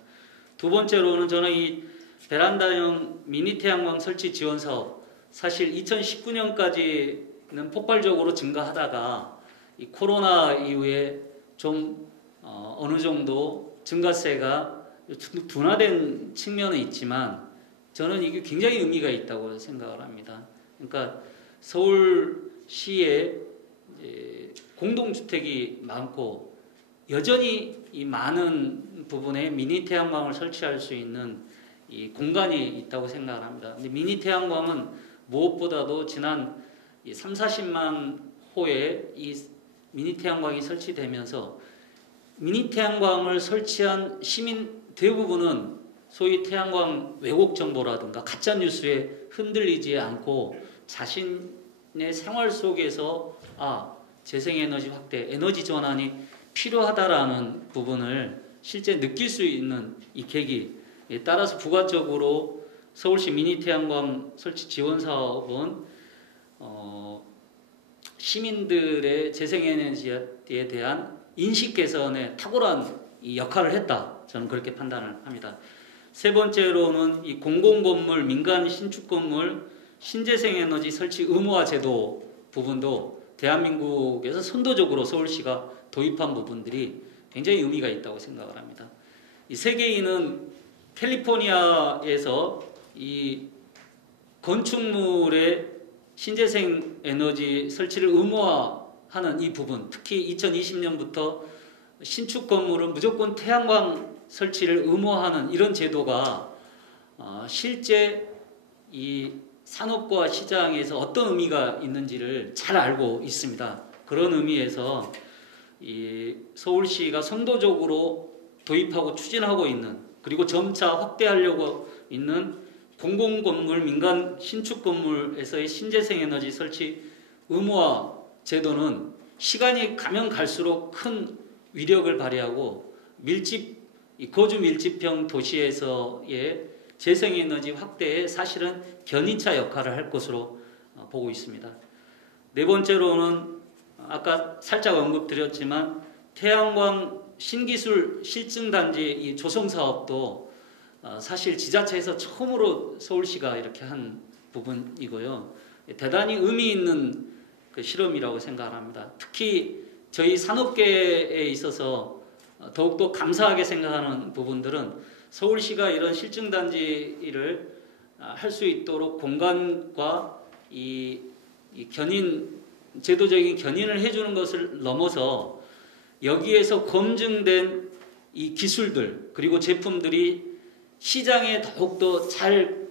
두 번째로는 저는 이 베란다형 미니 태양광 설치 지원 사업, 사실 2019년까지는 폭발적으로 증가하다가 이 코로나 이후에 좀 어느 정도 증가세가 둔화된 측면은 있지만 저는 이게 굉장히 의미가 있다고 생각을 합니다. 그러니까 서울시에 공동주택이 많고 여전히 이 많은 부분에 미니 태양광을 설치할 수 있는 이 공간이 있다고 생각을 합니다. 근데 미니 태양광은 무엇보다도 지난 30-40만 호의 이 미니 태양광이 설치되면서 미니 태양광을 설치한 시민 대부분은 소위 태양광 왜곡 정보라든가 가짜 뉴스에 흔들리지 않고 자신의 생활 속에서 재생에너지 확대, 에너지 전환이 필요하다라는 부분을 실제 느낄 수 있는 이 계기에 따라서 부가적으로 서울시 미니 태양광 설치 지원 사업은 시민들의 재생에너지에 대한 인식 개선에 탁월한 이 역할을 했다. 저는 그렇게 판단을 합니다. 세 번째로는 이 공공건물, 민간 신축건물 신재생에너지 설치 의무화 제도 부분도 대한민국에서 선도적으로 서울시가 도입한 부분들이 굉장히 의미가 있다고 생각을 합니다. 이 세계인은 캘리포니아에서 이 건축물의 신재생 에너지 설치를 의무화하는 이 부분, 특히 2020년부터 신축 건물은 무조건 태양광 설치를 의무화하는 이런 제도가 실제 이 산업과 시장에서 어떤 의미가 있는지를 잘 알고 있습니다. 그런 의미에서 이 서울시가 선도적으로 도입하고 추진하고 있는, 그리고 점차 확대하려고 있는 공공건물, 민간 신축건물에서의 신재생에너지 설치 의무화 제도는 시간이 가면 갈수록 큰 위력을 발휘하고 거주 밀집형 도시에서의 재생에너지 확대에 사실은 견인차 역할을 할 것으로 보고 있습니다. 네 번째로는 아까 살짝 언급드렸지만 태양광 신기술 실증단지 이 조성 사업도 사실 지자체에서 처음으로 서울시가 이렇게 한 부분이고요. 대단히 의미 있는 그 실험이라고 생각합니다. 특히 저희 산업계에 있어서 더욱더 감사하게 생각하는 부분들은 서울시가 이런 실증단지를 할 수 있도록 공간과 이 견인, 제도적인 견인을 해주는 것을 넘어서 여기에서 검증된 이 기술들 그리고 제품들이 시장에 더욱더 잘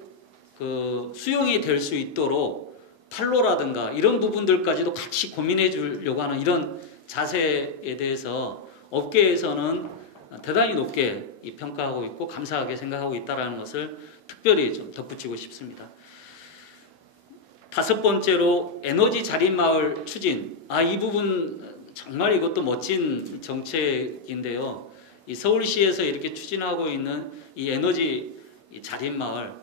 수용이 될 수 있도록 판로라든가 이런 부분들까지도 같이 고민해 주려고 하는 이런 자세에 대해서 업계에서는 대단히 높게 평가하고 있고 감사하게 생각하고 있다는 것을 특별히 좀 덧붙이고 싶습니다. 다섯 번째로 에너지 자립마을 추진. 이 부분 정말 이것도 멋진 정책인데요. 이 서울시에서 이렇게 추진하고 있는 이 에너지 자립마을,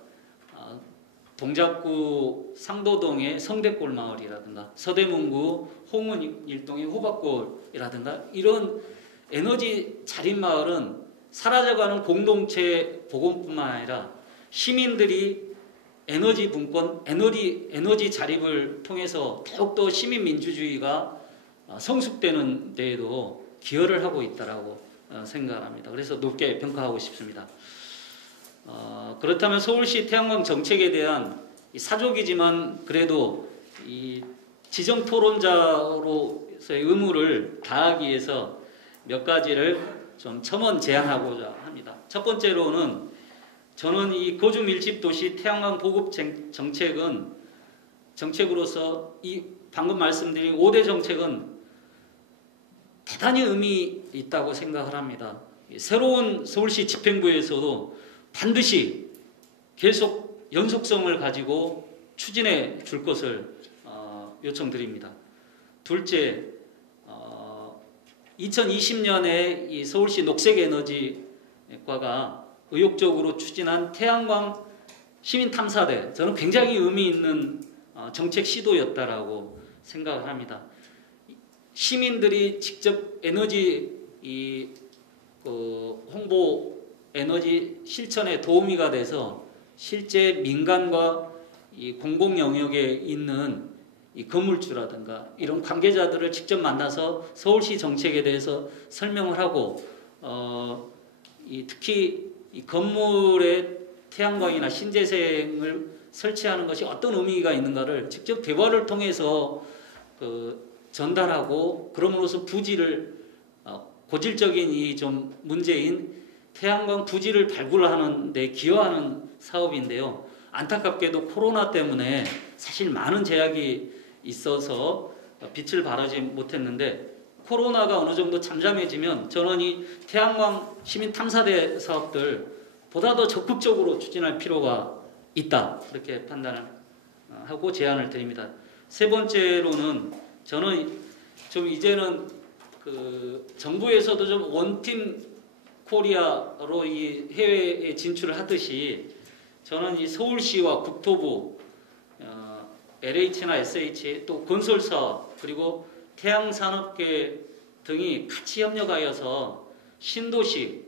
동작구 상도동의 성대골 마을이라든가 서대문구 홍은 일동의 호박골이라든가 이런 에너지 자립마을은 사라져가는 공동체 복원뿐만 아니라 시민들이 에너지 분권, 에너지 자립을 통해서 더욱더 시민민주주의가 성숙되는 데에도 기여를 하고 있다고 생각합니다. 그래서 높게 평가하고 싶습니다. 그렇다면 서울시 태양광 정책에 대한 사족이지만 그래도 이 지정 토론자로서의 의무를 다하기 위해서 몇 가지를 좀 첨언 제안하고자 합니다. 첫 번째로는 저는 이 거주 밀집 도시 태양광 보급 정책으로서 이 방금 말씀드린 5대 정책은 대단히 의미 있다고 생각을 합니다. 새로운 서울시 집행부에서도 반드시 계속 연속성을 가지고 추진해 줄 것을 요청드립니다. 둘째, 2020년에 이 서울시 녹색에너지과가 의욕적으로 추진한 태양광 시민탐사대, 저는 굉장히 의미 있는 정책 시도였다라고 생각을 합니다. 시민들이 직접 에너지 홍보 에너지 실천에 도우미가 돼서 실제 민간과 이 공공 영역에 있는 이 건물주라든가 이런 관계자들을 직접 만나서 서울시 정책에 대해서 설명을 하고 특히 이 건물에 태양광이나 신재생을 설치하는 것이 어떤 의미가 있는가를 직접 대화를 통해서 전달하고, 그럼으로써 부지를 고질적인 이 좀 문제인 태양광 부지를 발굴하는 데 기여하는 사업인데요. 안타깝게도 코로나 때문에 사실 많은 제약이 있어서 빛을 발하지 못했는데, 코로나가 어느 정도 잠잠해지면 저는 이 태양광 시민 탐사대 사업들 보다 더 적극적으로 추진할 필요가 있다, 그렇게 판단을 하고 제안을 드립니다. 세 번째로는 저는 좀 이제는 정부에서도 좀 원팀 코리아로 이 해외에 진출을 하듯이 저는 이 서울시와 국토부, LH나 SH, 또 건설사, 그리고 태양산업계 등이 같이 협력하여서 신도시,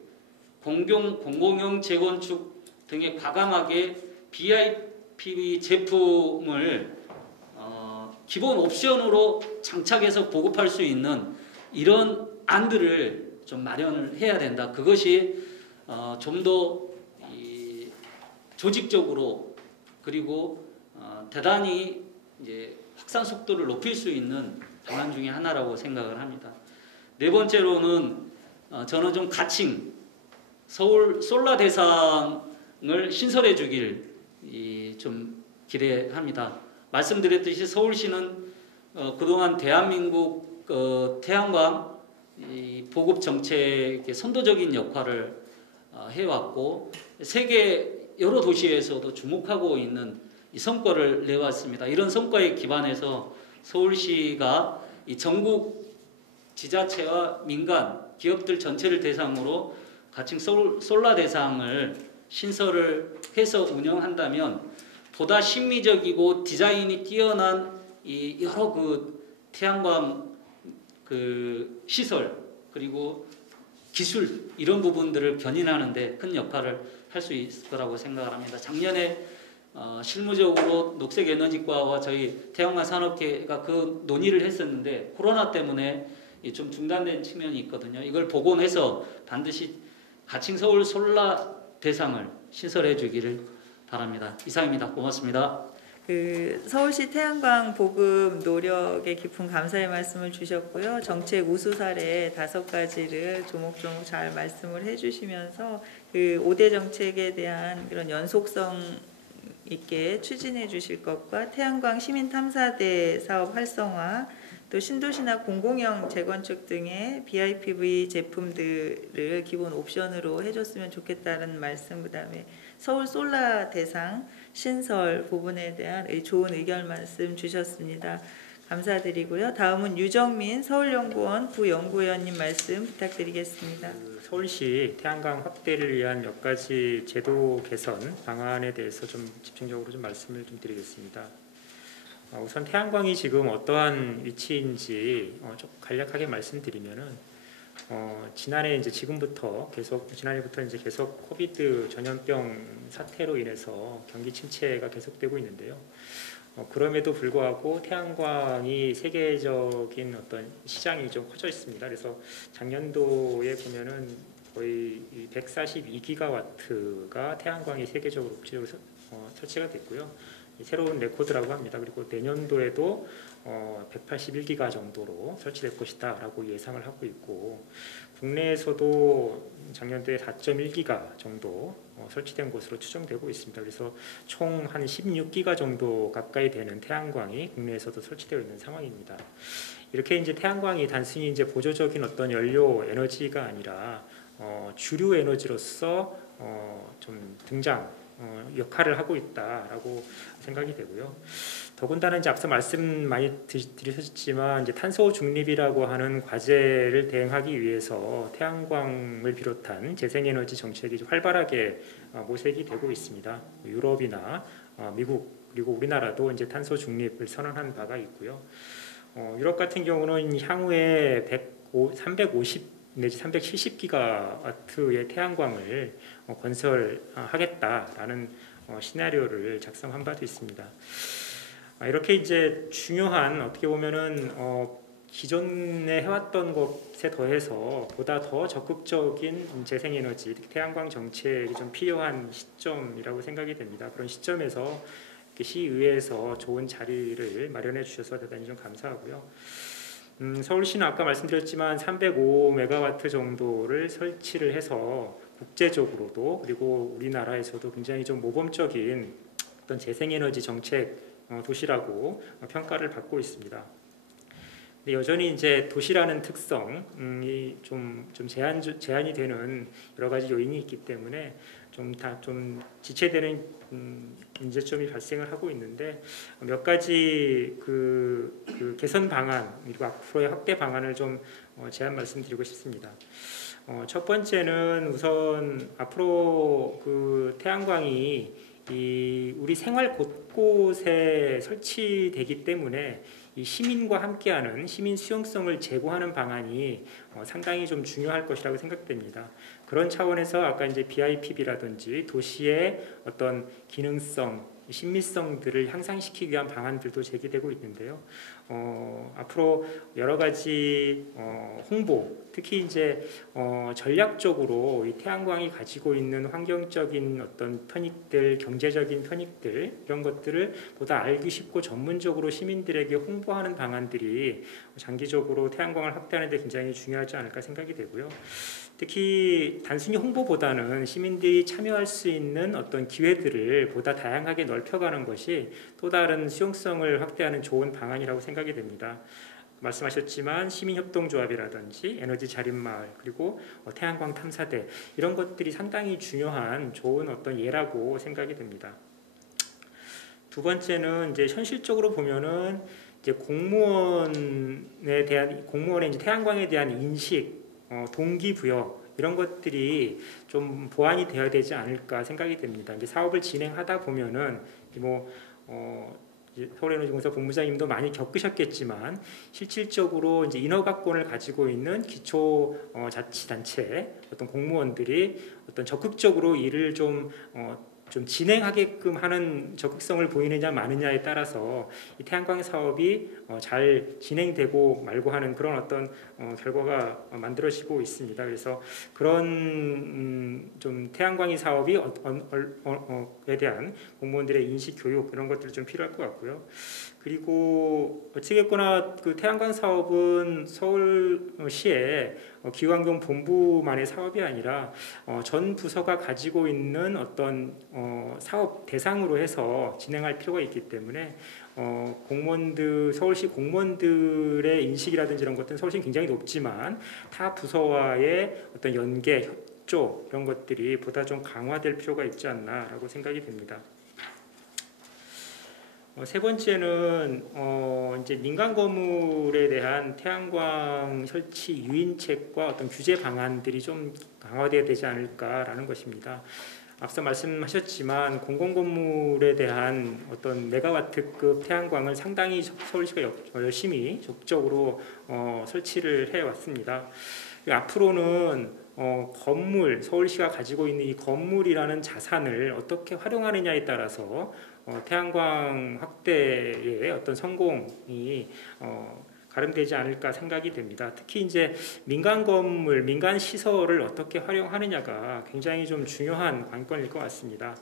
공공용 재건축 등에 과감하게 BIPV 제품을 기본 옵션으로 장착해서 보급할 수 있는 이런 안들을 좀 마련을 해야 된다. 그것이 좀 더 조직적으로, 그리고 대단히 이제 확산 속도를 높일 수 있는 방안 중에 하나라고 생각을 합니다. 네 번째로는 저는 좀 가칭 서울 솔라 대상을 신설해 주길 좀 기대합니다. 말씀드렸듯이 서울시는 그동안 대한민국 태양광 보급 정책의 선도적인 역할을 해왔고, 세계 여러 도시에서도 주목하고 있는 이 성과를 내왔습니다. 이런 성과에 기반해서 서울시가 이 전국 지자체와 민간 기업들 전체를 대상으로 가칭 솔라 대상을 신설을 해서 운영한다면 보다 심미적이고 디자인이 뛰어난 이 여러 태양광 시설, 그리고 기술, 이런 부분들을 견인하는 데 큰 역할을 할 수 있을 거라고 생각을 합니다. 작년에 실무적으로 녹색에너지과와 저희 태양광 산업계가 그 논의를 했었는데 코로나 때문에 좀 중단된 측면이 있거든요. 이걸 복원해서 반드시 가칭 서울 솔라 대상을 신설해 주기를 바랍니다. 이상입니다. 고맙습니다. 서울시 태양광 보급 노력에 깊은 감사의 말씀을 주셨고요. 정책 우수 사례 5가지를 조목조목 잘 말씀을 해주시면서 5대 정책에 대한 그런 연속성 있게 추진해 주실 것과 태양광 시민 탐사대 사업 활성화, 또 신도시나 공공형 재건축 등의 BIPV 제품들을 기본 옵션으로 해줬으면 좋겠다는 말씀, 그다음에 서울 솔라 대상 신설 부분에 대한 좋은 의견 말씀 주셨습니다. 감사드리고요. 다음은 유정민 서울연구원 부연구위원님 말씀 부탁드리겠습니다. 서울시 태양광 확대를 위한 몇 가지 제도 개선 방안에 대해서 좀 집중적으로 좀 말씀을 좀 드리겠습니다. 우선 태양광이 지금 어떠한 위치인지 좀 간략하게 말씀드리면은 지난해부터 계속 코비드 전염병 사태로 인해서 경기 침체가 계속되고 있는데요. 그럼에도 불구하고 태양광이 세계적인 어떤 시장이 좀 커져 있습니다. 그래서 작년도에 보면은 거의 142기가와트가 태양광이 세계적으로 국제적으로 설치가 됐고요. 새로운 레코드라고 합니다. 그리고 내년도에도 181기가 정도로 설치될 것이다라고 예상을 하고 있고, 국내에서도 작년도에 4.1기가 정도 설치된 것으로 추정되고 있습니다. 그래서 총 한 16기가 정도 가까이 되는 태양광이 국내에서도 설치되어 있는 상황입니다. 이렇게 이제 태양광이 단순히 이제 보조적인 어떤 연료 에너지가 아니라 주류 에너지로서 좀 역할을 하고 있다라고 생각이 되고요. 더군다나 이제 앞서 말씀 많이 드리셨지만 이제 탄소 중립이라고 하는 과제를 대응하기 위해서 태양광을 비롯한 재생에너지 정책이 활발하게 모색이 되고 있습니다. 유럽이나 미국, 그리고 우리나라도 이제 탄소 중립을 선언한 바가 있고요. 유럽 같은 경우는 향후에 350 내지 370기가와트의 태양광을 건설하겠다라는 시나리오를 작성한 바도 있습니다. 이렇게 이제 중요한 어떻게 보면은 기존에 해왔던 것에 더해서 보다 더 적극적인 재생에너지, 태양광 정책이 좀 필요한 시점이라고 생각이 됩니다. 그런 시점에서 시의회에서 좋은 자리를 마련해 주셔서 대단히 좀 감사하고요. 서울시는 아까 말씀드렸지만 305메가와트 정도를 설치를 해서 국제적으로도 그리고 우리나라에서도 굉장히 좀 모범적인 어떤 재생에너지 정책 도시라고 평가를 받고 있습니다. 근데 여전히 이제 도시라는 특성이 좀 제한이 되는 여러 가지 요인이 있기 때문에 좀 지체되는 문제점이 발생을 하고 있는데 몇 가지 그 개선 방안 그리고 앞으로의 확대 방안을 좀 제안 말씀드리고 싶습니다. 첫 번째는 우선 앞으로 그 태양광이 우리 생활 곳곳에 설치되기 때문에 이 시민과 함께하는 시민 수용성을 제고하는 방안이 상당히 좀 중요할 것이라고 생각됩니다. 그런 차원에서 아까 이제 BIPB라든지 도시의 어떤 기능성, 신미성들을 향상시키기 위한 방안들도 제기되고 있는데요. 앞으로 여러 가지 홍보, 특히 이제 전략적으로 이 태양광이 가지고 있는 환경적인 어떤 편익들, 경제적인 편익들 이런 것들을 보다 알기 쉽고 전문적으로 시민들에게 홍보하는 방안들이 장기적으로 태양광을 확대하는 데 굉장히 중요하지 않을까 생각이 되고요. 특히 단순히 홍보보다는 시민들이 참여할 수 있는 어떤 기회들을 보다 다양하게 넓혀가는 것이 또 다른 수용성을 확대하는 좋은 방안이라고 생각이 됩니다. 말씀하셨지만 시민협동조합이라든지 에너지 자립마을 그리고 태양광 탐사대 이런 것들이 상당히 중요한 좋은 어떤 예라고 생각이 됩니다. 두 번째는 이제 현실적으로 보면은 이제 공무원의 이제 태양광에 대한 인식, 동기부여 이런 것들이 좀 보완이 되어야 되지 않을까 생각이 됩니다. 이제 사업을 진행하다 보면은 서울에너지공사 본부장님도 많이 겪으셨겠지만 실질적으로 이제 인허가권을 가지고 있는 기초 자치단체 어떤 공무원들이 어떤 적극적으로 일을 좀 진행하게끔 하는 적극성을 보이느냐 마느냐에 따라서 이 태양광 사업이 잘 진행되고 말고 하는 그런 어떤 결과가 만들어지고 있습니다. 그래서 그런 좀 태양광이 사업이 에 대한 공무원들의 인식 교육 이런 것들이 좀 필요할 것 같고요. 그리고 어찌됐거나 그 태양광 사업은 서울시의 기후환경본부만의 사업이 아니라 전 부서가 가지고 있는 어떤 사업 대상으로 해서 진행할 필요가 있기 때문에 서울시 공무원들의 인식이라든지 이런 것들은 서울시는 굉장히 높지만 타 부서와의 어떤 연계, 협조 이런 것들이 보다 좀 강화될 필요가 있지 않나라고 생각이 됩니다. 세 번째는 이제 민간 건물에 대한 태양광 설치 유인책과 어떤 규제 방안들이 좀 강화되어야 되지 않을까라는 것입니다. 앞서 말씀하셨지만 공공건물에 대한 어떤 메가와트급 태양광을 상당히 서울시가 열심히 적극적으로 설치를 해왔습니다. 앞으로는 서울시가 가지고 있는 이 건물이라는 자산을 어떻게 활용하느냐에 따라서 태양광 확대의 어떤 성공이 가름되지 않을까 생각이 됩니다. 특히 이제 민간 건물, 민간 시설을 어떻게 활용하느냐가 굉장히 좀 중요한 관건일 것 같습니다.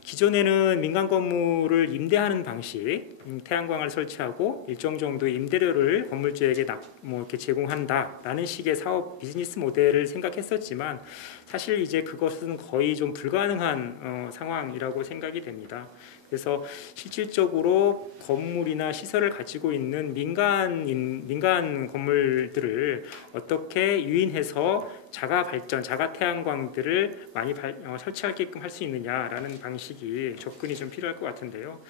기존에는 민간 건물을 임대하는 방식, 태양광을 설치하고 일정 정도의 임대료를 건물주에게 이렇게 제공한다라는 식의 사업 비즈니스 모델을 생각했었지만 사실 이제 그것은 거의 좀 불가능한 상황이라고 생각이 됩니다. 그래서 실질적으로 건물이나 시설을 가지고 있는 민간 건물들을 어떻게 유인해서 자가 발전, 자가 태양광들을 많이 설치하게끔 할 수 있느냐라는 방식이 접근이 좀 필요할 것 같은데요.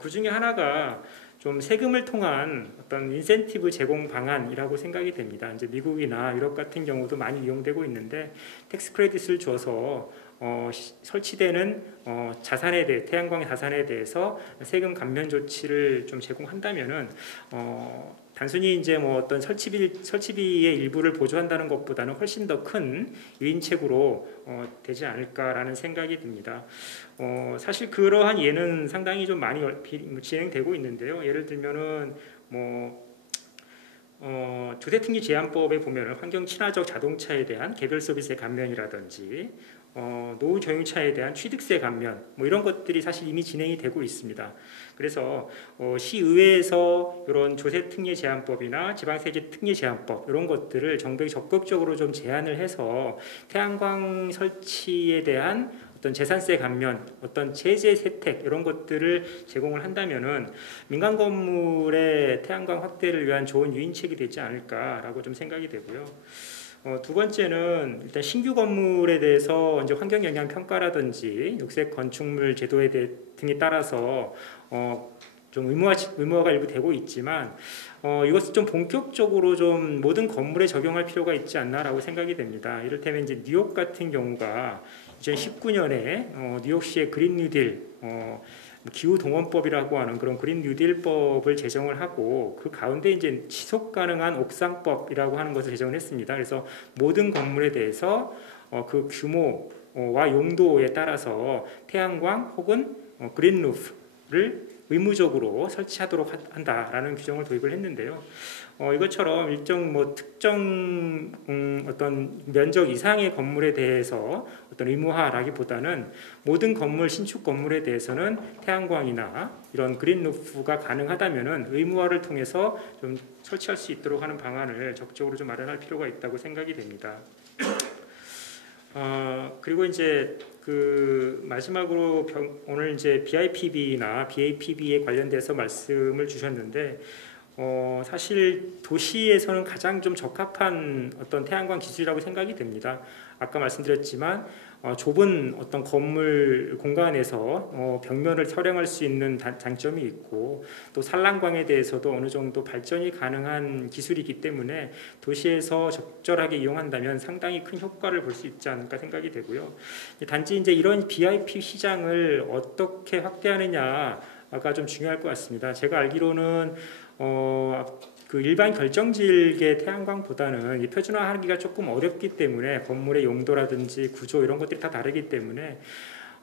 그 중에 하나가 좀 세금을 통한 어떤 인센티브 제공 방안이라고 생각이 됩니다. 이제 미국이나 유럽 같은 경우도 많이 이용되고 있는데 텍스 크레딧을 줘서 설치되는 자산에 대해 태양광 자산에 대해서 세금 감면 조치를 좀 제공한다면은 단순히 이제 뭐 어떤 설치비의 일부를 보조한다는 것보다는 훨씬 더 큰 유인책으로 되지 않을까라는 생각이 듭니다. 사실 그러한 예는 상당히 좀 많이 진행되고 있는데요. 예를 들면은 조세특례 제한법에 보면은 환경 친화적 자동차에 대한 개별 서비스의 감면이라든지 노후 저용차에 대한 취득세 감면 이런 것들이 사실 이미 진행이 되고 있습니다. 그래서 시의회에서 이런 조세특례 제한법이나 지방세제 특례 제한법 이런 것들을 정부에 적극적으로 좀 제안을 해서 태양광 설치에 대한 어떤 재산세 감면, 어떤 제재 혜택 이런 것들을 제공을 한다면은 민간 건물의 태양광 확대를 위한 좋은 유인책이 되지 않을까라고 좀 생각이 되고요. 두 번째는 일단 신규 건물에 대해서 이제 환경 영향 평가라든지 녹색 건축물 제도에 등에 따라서 좀 의무화가 일부 되고 있지만 이것을 좀 본격적으로 좀 모든 건물에 적용할 필요가 있지 않나라고 생각이 됩니다. 이를테면 이제 뉴욕 같은 경우가 2019년에 뉴욕시의 그린 뉴딜 기후 동원법이라고 하는 그런 그린 뉴딜법을 제정을 하고 그 가운데 이제 지속 가능한 옥상법이라고 하는 것을 제정을 했습니다. 그래서 모든 건물에 대해서 그 규모와 용도에 따라서 태양광 혹은 그린 루프를 의무적으로 설치하도록 한다라는 규정을 도입을 했는데요. 이것처럼 일정 특정 어떤 면적 이상의 건물에 대해서 어떤 의무화라기보다는 모든 건물 신축 건물에 대해서는 태양광이나 이런 그린 루프가 가능하다면은 의무화를 통해서 좀 설치할 수 있도록 하는 방안을 적극적으로 좀 마련할 필요가 있다고 생각이 됩니다. 그리고 이제 그 마지막으로 오늘 이제 BIPB나 BAPB에 관련돼서 말씀을 주셨는데 사실 도시에서는 가장 좀 적합한 어떤 태양광 기술이라고 생각이 됩니다. 아까 말씀드렸지만 좁은 어떤 건물 공간에서 벽면을 촬영할 수 있는 장점이 있고 또 산란광에 대해서도 어느 정도 발전이 가능한 기술이기 때문에 도시에서 적절하게 이용한다면 상당히 큰 효과를 볼 수 있지 않을까 생각이 되고요. 단지 이제 이런 BIP 시장을 어떻게 확대하느냐가 좀 중요할 것 같습니다. 제가 알기로는 그 일반 결정지역의 태양광보다는 이 표준화하기가 조금 어렵기 때문에 건물의 용도라든지 구조 이런 것들이 다 다르기 때문에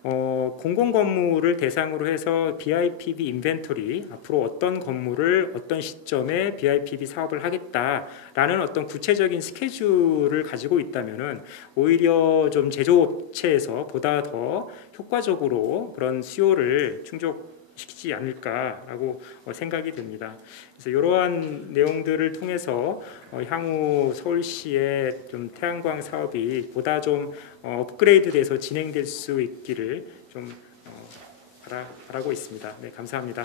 공공건물을 대상으로 해서 BIPB 인벤토리 앞으로 어떤 건물을 어떤 시점에 BIPB 사업을 하겠다라는 어떤 구체적인 스케줄을 가지고 있다면은 오히려 좀 제조업체에서 보다 더 효과적으로 그런 수요를 충족시키지 않을까라고 생각이 됩니다. 그래서 이러한 내용들을 통해서 향후 서울시의 좀 태양광 사업이 보다 좀 업그레이드돼서 진행될 수 있기를 좀 바라고 있습니다. 네, 감사합니다.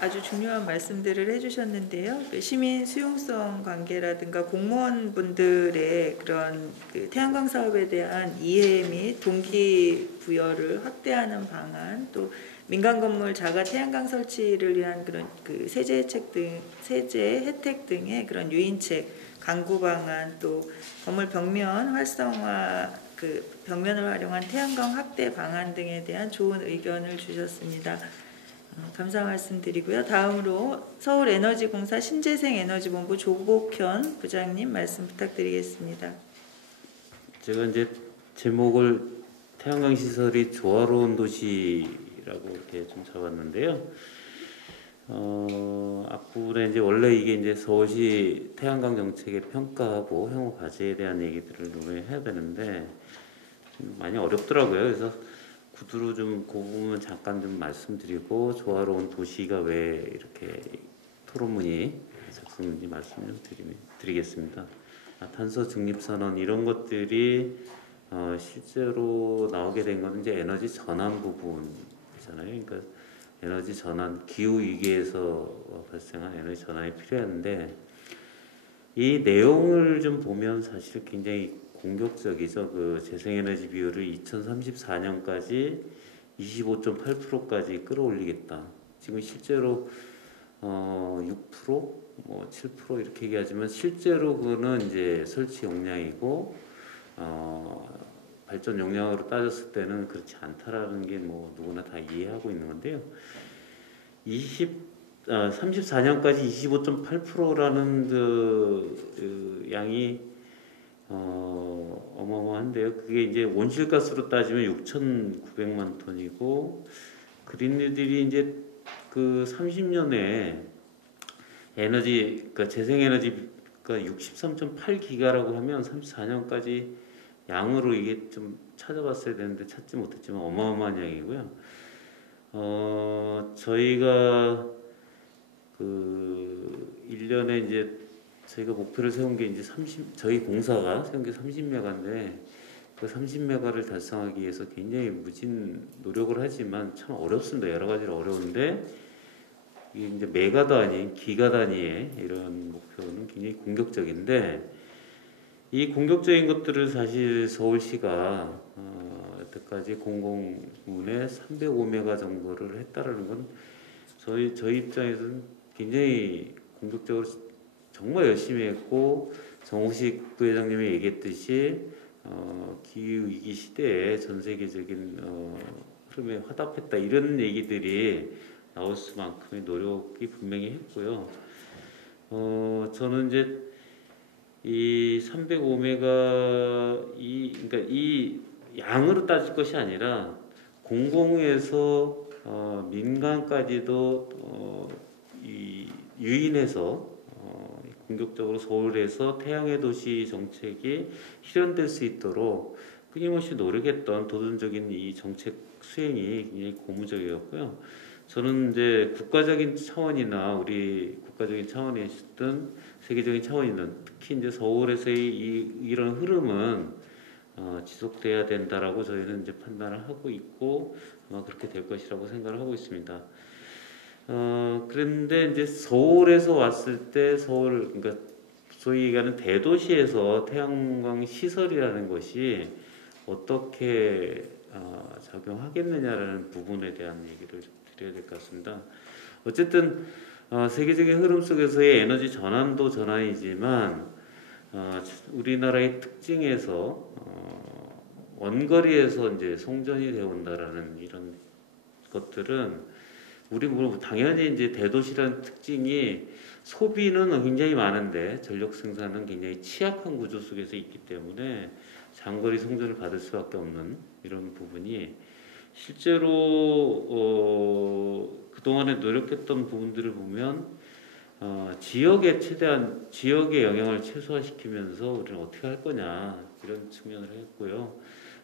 아주 중요한 말씀들을 해주셨는데요. 시민 수용성 관계라든가 공무원분들의 그런 태양광 사업에 대한 이해 및 동기부여를 확대하는 방안, 또 민간 건물 자가 태양광 설치를 위한 그런 그 세제 혜택 등의 그런 유인책, 강구 방안, 또 건물 벽면 활성화, 그 벽면을 활용한 태양광 확대 방안 등에 대한 좋은 의견을 주셨습니다. 감사 말씀드리고요. 다음으로 서울에너지공사 신재생에너지본부 조복현 부장님 말씀 부탁드리겠습니다. 제가 이제 제목을 태양광 시설이 조화로운 도시라고 이렇게 좀 잡았는데요. 앞부분에 이제 원래 이게 이제 서울시 태양광 정책의 평가하고 향후 과제에 대한 얘기들을 논의해야 되는데 많이 어렵더라고요. 그래서 구두로 좀 그 부분 잠깐 좀 말씀드리고 조화로운 도시가 왜 이렇게 토론문이 작성된지 말씀 좀 드리겠습니다. 탄소 중립 선언 이런 것들이 실제로 나오게 된 건 이제 에너지 전환 부분이잖아요. 그러니까 에너지 전환, 기후 위기에서 발생한 에너지 전환이 필요한데 이 내용을 좀 보면 사실 굉장히 공격적이죠. 그 재생에너지 비율을 2034년까지 25.8%까지 끌어올리겠다. 지금 실제로 6%, 7% 이렇게 얘기하지만 실제로 그거는 이제 설치 용량이고 발전 용량으로 따졌을 때는 그렇지 않다라는 게 뭐 누구나 다 이해하고 있는 건데요. 34년까지 25.8%라는 그 양이 어마어마한데요. 그게 이제 온실가스로 따지면 6,900만 톤이고 그린뉴딜이 이제 그 30년에 에너지, 그러니까 재생에너지가 63.8기가라고 하면 34년까지 양으로 이게 좀 찾아봤어야 되는데 찾지 못했지만 어마어마한 양이고요. 저희가 그 1년에 이제 저희가 목표를 세운 게 이제 저희 공사가 세운 게 30메가인데 그 30메가를 달성하기 위해서 굉장히 무진 노력을 하지만 참 어렵습니다. 여러 가지로 어려운데 이게 이제 메가도 아닌 기가 단위의 이런 목표는 굉장히 공격적인데 이 공격적인 것들을 사실 서울시가 여태까지 공공부문에 305메가 정도를 했다라는 건 저희 입장에서는 굉장히 공격적으로 정말 열심히 했고 정우식 부회장님이 얘기했듯이 기후 위기 시대에 전 세계적인 흐름에 화답했다 이런 얘기들이 나올 수만큼의 노력이 분명히 했고요. 저는 이제 이 305메가 그러니까 이 양으로 따질 것이 아니라 공공에서 민간까지도 이 유인해서 공격적으로 서울에서 태양의 도시 정책이 실현될 수 있도록 끊임없이 노력했던 도전적인 이 정책 수행이 굉장히 고무적이었고요. 저는 이제 국가적인 차원이나 우리 국가적인 차원에 있었던 세계적인 차원이든 특히 이제 서울에서의 이런 흐름은 지속돼야 된다라고 저희는 이제 판단을 하고 있고 아마 그렇게 될 것이라고 생각을 하고 있습니다. 그런데 이제 서울에서 왔을 때 그러니까 소위 얘기하는 대도시에서 태양광 시설이라는 것이 어떻게 작용하겠느냐라는 부분에 대한 얘기를 좀 드려야 될 것 같습니다. 어쨌든 세계적인 흐름 속에서의 에너지 전환도 전환이지만 우리나라의 특징에서 원거리에서 이제 송전이 되어 온다라는 이런 것들은 우리 뭐 당연히 이제 대도시라는 특징이 소비는 굉장히 많은데 전력 생산은 굉장히 취약한 구조 속에서 있기 때문에 장거리 송전을 받을 수밖에 없는 이런 부분이 실제로 그동안에 노력했던 부분들을 보면 지역의 영향을 최소화시키면서 우리는 어떻게 할 거냐 이런 측면을 했고요.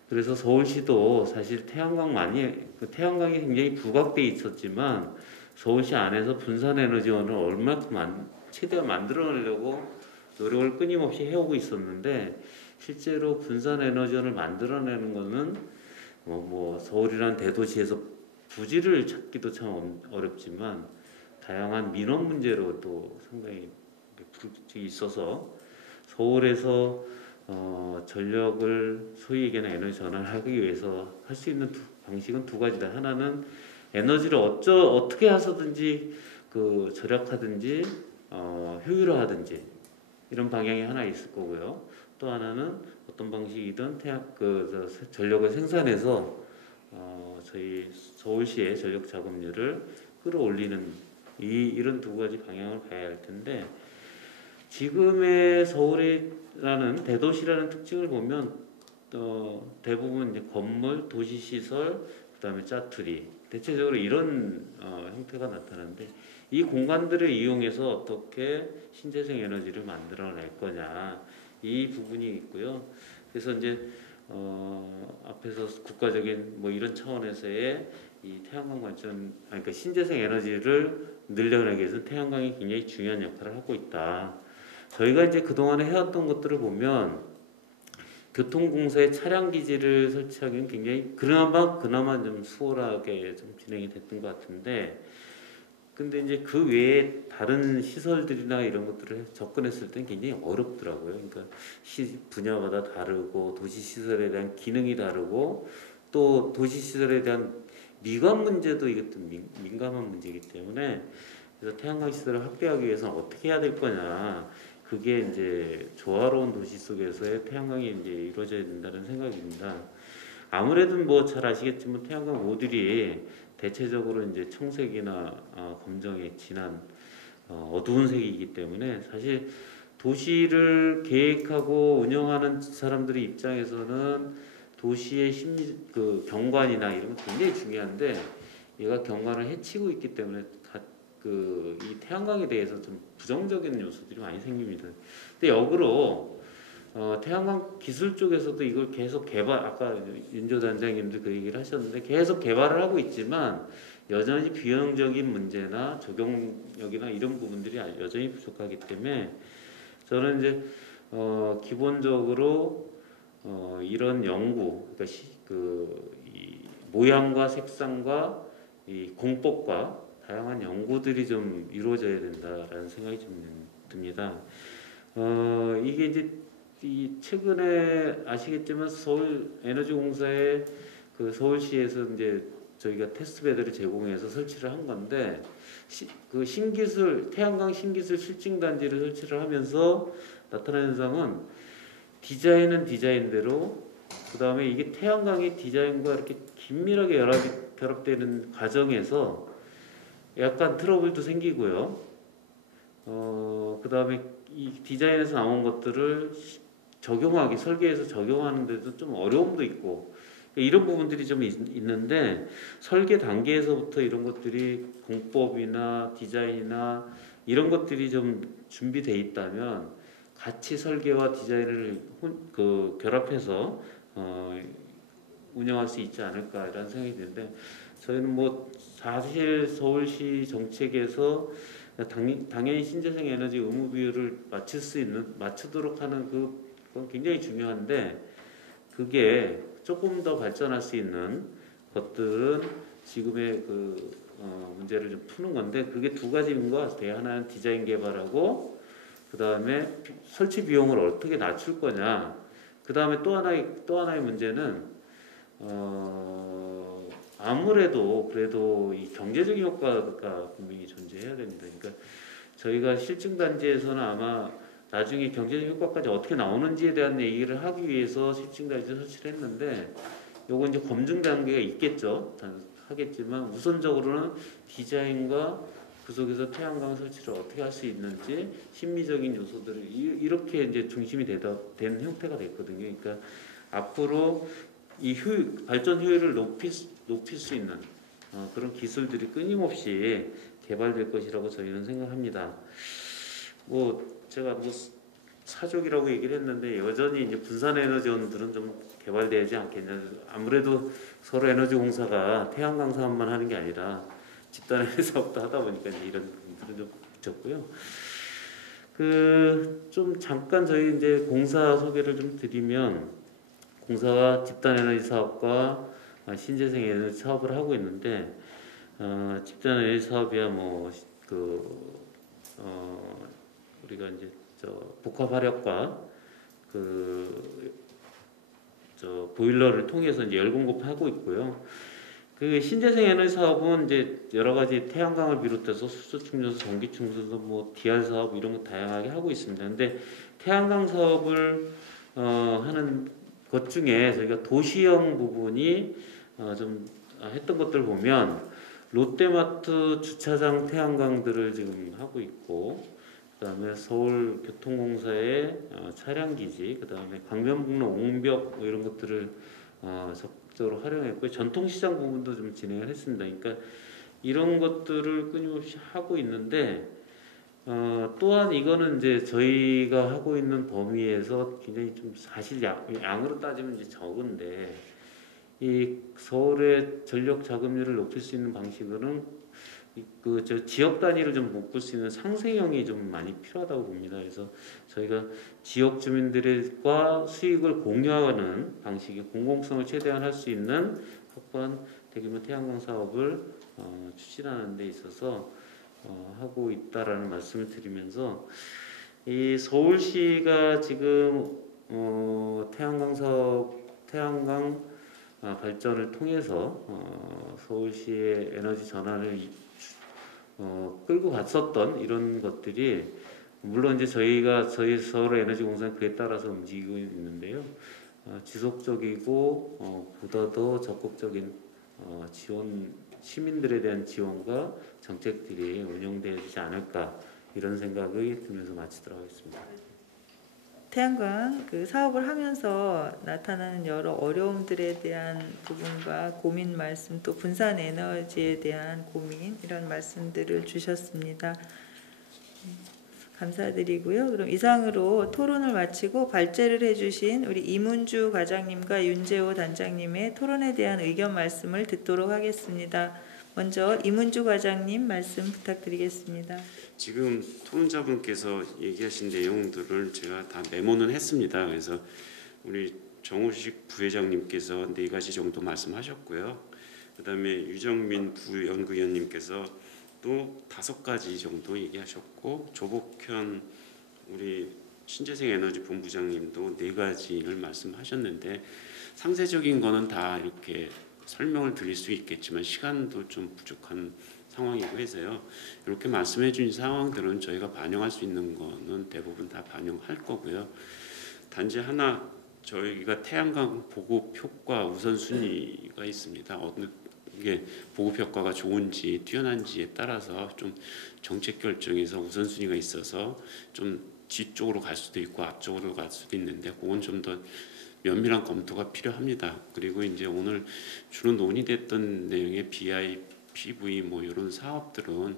그래서 서울시도 사실 태양광이 굉장히 부각돼 있었지만 서울시 안에서 분산 에너지원을 얼마큼 최대한 만들어내려고 노력을 끊임없이 해오고 있었는데 실제로 분산 에너지원을 만들어내는 것은 뭐 서울이라는 대도시에서 부지를 찾기도 참 어렵지만 다양한 민원 문제로 또 상당히 부족이 있어서 서울에서 전력을 소위 얘기하는 에너지 전환을 하기 위해서 할 수 있는 방식은 두 가지다. 하나는 에너지를 어떻게 해서든지 절약하든지 효율화하든지 이런 방향이 하나 있을 거고요. 또 하나는 어떤 방식이든 전력을 생산해서 저희 서울시의 전력 작업률을 끌어올리는 이런 두 가지 방향을 가야 할 텐데 지금의 서울이라는 대도시라는 특징을 보면 대부분 이제 건물, 도시 시설, 그다음에 짜투리 대체적으로 이런 형태가 나타나는데 이 공간들을 이용해서 어떻게 신재생 에너지를 만들어낼 거냐 이 부분이 있고요. 그래서 이제 앞에서 국가적인 뭐 이런 차원에서의 이 태양광 발전, 그러니까 신재생 에너지를 늘려내기 위해서 태양광이 굉장히 중요한 역할을 하고 있다. 저희가 이제 그동안에 해왔던 것들을 보면 교통공사의 차량 기지를 설치하기는 굉장히 그나마 좀 수월하게 좀 진행이 됐던 것 같은데 근데 이제 그 외에 다른 시설들이나 이런 것들을 접근했을 때는 굉장히 어렵더라고요. 그러니까 분야마다 다르고 도시 시설에 대한 기능이 다르고 또 도시 시설에 대한 미관 문제도 이것도 민감한 문제이기 때문에 그래서 태양광 시설을 확대하기 위해서는 어떻게 해야 될 거냐. 그게 이제 조화로운 도시 속에서의 태양광이 이제 이루어져야 된다는 생각입니다. 아무래도 뭐 잘 아시겠지만 태양광 모듈이 대체적으로 이제 청색이나 검정의 진한 어두운 색이기 때문에 사실 도시를 계획하고 운영하는 사람들의 입장에서는 도시의 그 경관이나 이런 건 굉장히 중요한데 얘가 경관을 해치고 있기 때문에 이 태양광에 대해서 좀 부정적인 요소들이 많이 생깁니다. 근데 역으로 태양광 기술 쪽에서도 이걸 계속 아까 윤조 단장님도 그 얘기를 하셨는데 계속 개발을 하고 있지만 여전히 비용적인 문제나 적용력이나 이런 부분들이 여전히 부족하기 때문에 저는 이제 기본적으로 이런 연구, 그러니까 이 모양과 색상과 이 공법과 다양한 연구들이 좀 이루어져야 된다라는 생각이 좀 듭니다. 이게 이제 최근에 아시겠지만 서울에너지공사의 그 서울시에서 이제 저희가 테스트베드를 제공해서 설치를 한 건데 그 신기술 태양광 신기술 실증단지를 설치를 하면서 나타난 현상은 디자인은 디자인대로 그 다음에 이게 태양광의 디자인과 이렇게 긴밀하게 결합되는 과정에서 약간 트러블도 생기고요. 그 다음에 이 디자인에서 나온 것들을 설계해서 적용하는데도 좀 어려움도 있고 이런 부분들이 좀 있는데 설계 단계에서부터 이런 것들이 공법이나 디자인이나 이런 것들이 좀 준비되어 있다면 같이 설계와 디자인을 결합해서 운영할 수 있지 않을까라는 생각이 드는데 저희는 뭐 사실 서울시 정책에서 당연히 신재생 에너지 의무 비율을 맞추도록 하는 그건 굉장히 중요한데 그게 조금 더 발전할 수 있는 것들은 지금의 문제를 좀 푸는 건데 그게 두 가지인 것 같아요. 하나는 디자인 개발하고 그 다음에 설치 비용을 어떻게 낮출 거냐. 그 다음에 또 하나의 문제는 아무래도 그래도 이 경제적인 효과가 분명히 존재해야 됩니다. 그러니까 저희가 실증단지에서는 아마 나중에 경제적 효과까지 어떻게 나오는지에 대한 얘기를 하기 위해서 실증단지를 설치를 했는데 요건 이제 검증 단계가 있겠죠. 하겠지만 우선적으로는 디자인과 그 속에서 태양광 설치를 어떻게 할 수 있는지 심미적인 요소들을 이렇게 이제 중심이 된 형태가 됐거든요. 그러니까 앞으로 이 발전 효율을 높일 수 있는 그런 기술들이 끊임없이 개발될 것이라고 저희는 생각합니다. 제가 사족이라고 얘기를 했는데 여전히 이제 분산 에너지원들은 좀 개발되지 않겠냐. 아무래도 서로 에너지공사가 태양광 사업만 하는 게 아니라 집단 에너지 사업도 하다 보니까 이제 이런 부분들은 좀 붙였고요. 좀 잠깐 저희 이제 공사 소개를 좀 드리면 공사가 집단 에너지 사업과 신재생 에너지 사업을 하고 있는데 집단 에너지 사업이야 우리가 이제 복합 화력과 보일러를 통해서 이제 열 공급하고 있고요. 그 신재생 에너지 사업은 이제 여러 가지 태양광을 비롯해서 수소 충전소, 전기 충전소, DR 사업 이런 거 다양하게 하고 있습니다. 근데 태양광 사업을 하는 것 중에 저희가 도시형 부분이 좀 했던 것들 보면 롯데마트 주차장 태양광들을 지금 하고 있고 그다음에 서울교통공사의 차량기지, 그다음에 강변북로 옹벽 이런 것들을 적극적으로 활용했고 전통시장 부분도 좀 진행을 했습니다. 그러니까 이런 것들을 끊임없이 하고 있는데 또한 이거는 이제 저희가 하고 있는 범위에서 굉장히 좀 사실 양으로 따지면 이제 적은데 이 서울의 전력 자금률을 높일 수 있는 방식으로는 지역 단위를 좀 묶을 수 있는 상생형이 좀 많이 필요하다고 봅니다. 그래서 저희가 지역 주민들과 수익을 공유하는 방식의 공공성을 최대한 할 수 있는 확보한 대규모 태양광 사업을 추진하는 데 있어서 하고 있다라는 말씀을 드리면서 이 서울시가 지금 태양광 발전을 통해서 서울시의 에너지 전환을 끌고 갔었던 이런 것들이 물론 이제 저희 서울에너지공사는 그에 따라서 움직이고 있는데요. 지속적이고 보다 더 적극적인 지원, 시민들에 대한 지원과 정책들이 운영되지 않을까 이런 생각이 들면서 마치도록 하겠습니다. 태양광 그 사업을 하면서 나타나는 여러 어려움들에 대한 부분과 고민 말씀, 또 분산 에너지에 대한 고민, 이런 말씀들을 주셨습니다. 감사드리고요. 그럼 이상으로 토론을 마치고 발제를 해주신 우리 이문주 과장님과 윤재호 단장님의 토론에 대한 의견 말씀을 듣도록 하겠습니다. 먼저 이문주 과장님 말씀 부탁드리겠습니다. 지금 토론자분께서 얘기하신 내용들을 제가 다 메모는 했습니다. 그래서 우리 정호식 부회장님께서 4가지 정도 말씀하셨고요. 그다음에 유정민 부연구위원님께서 또 5가지 정도 얘기하셨고, 조복현 우리 신재생 에너지 본부장님도 4가지를 말씀하셨는데, 상세적인 거는 다 이렇게 설명을 드릴 수 있겠지만 시간도 좀 부족한 상황이고 해서요. 이렇게 말씀해 주신 상황들은 저희가 반영할 수 있는 거는 대부분 다 반영할 거고요. 단지 하나 저희가 태양광 보급 효과 우선순위가 있습니다. 어느 게 보급 효과가 좋은지 뛰어난지에 따라서 좀 정책 결정에서 우선순위가 있어서 좀 뒤쪽으로 갈 수도 있고 앞쪽으로 갈 수도 있는데, 그건 좀 더 면밀한 검토가 필요합니다. 그리고 이제 오늘 주로 논의됐던 내용의 BIPV 뭐 이런 사업들은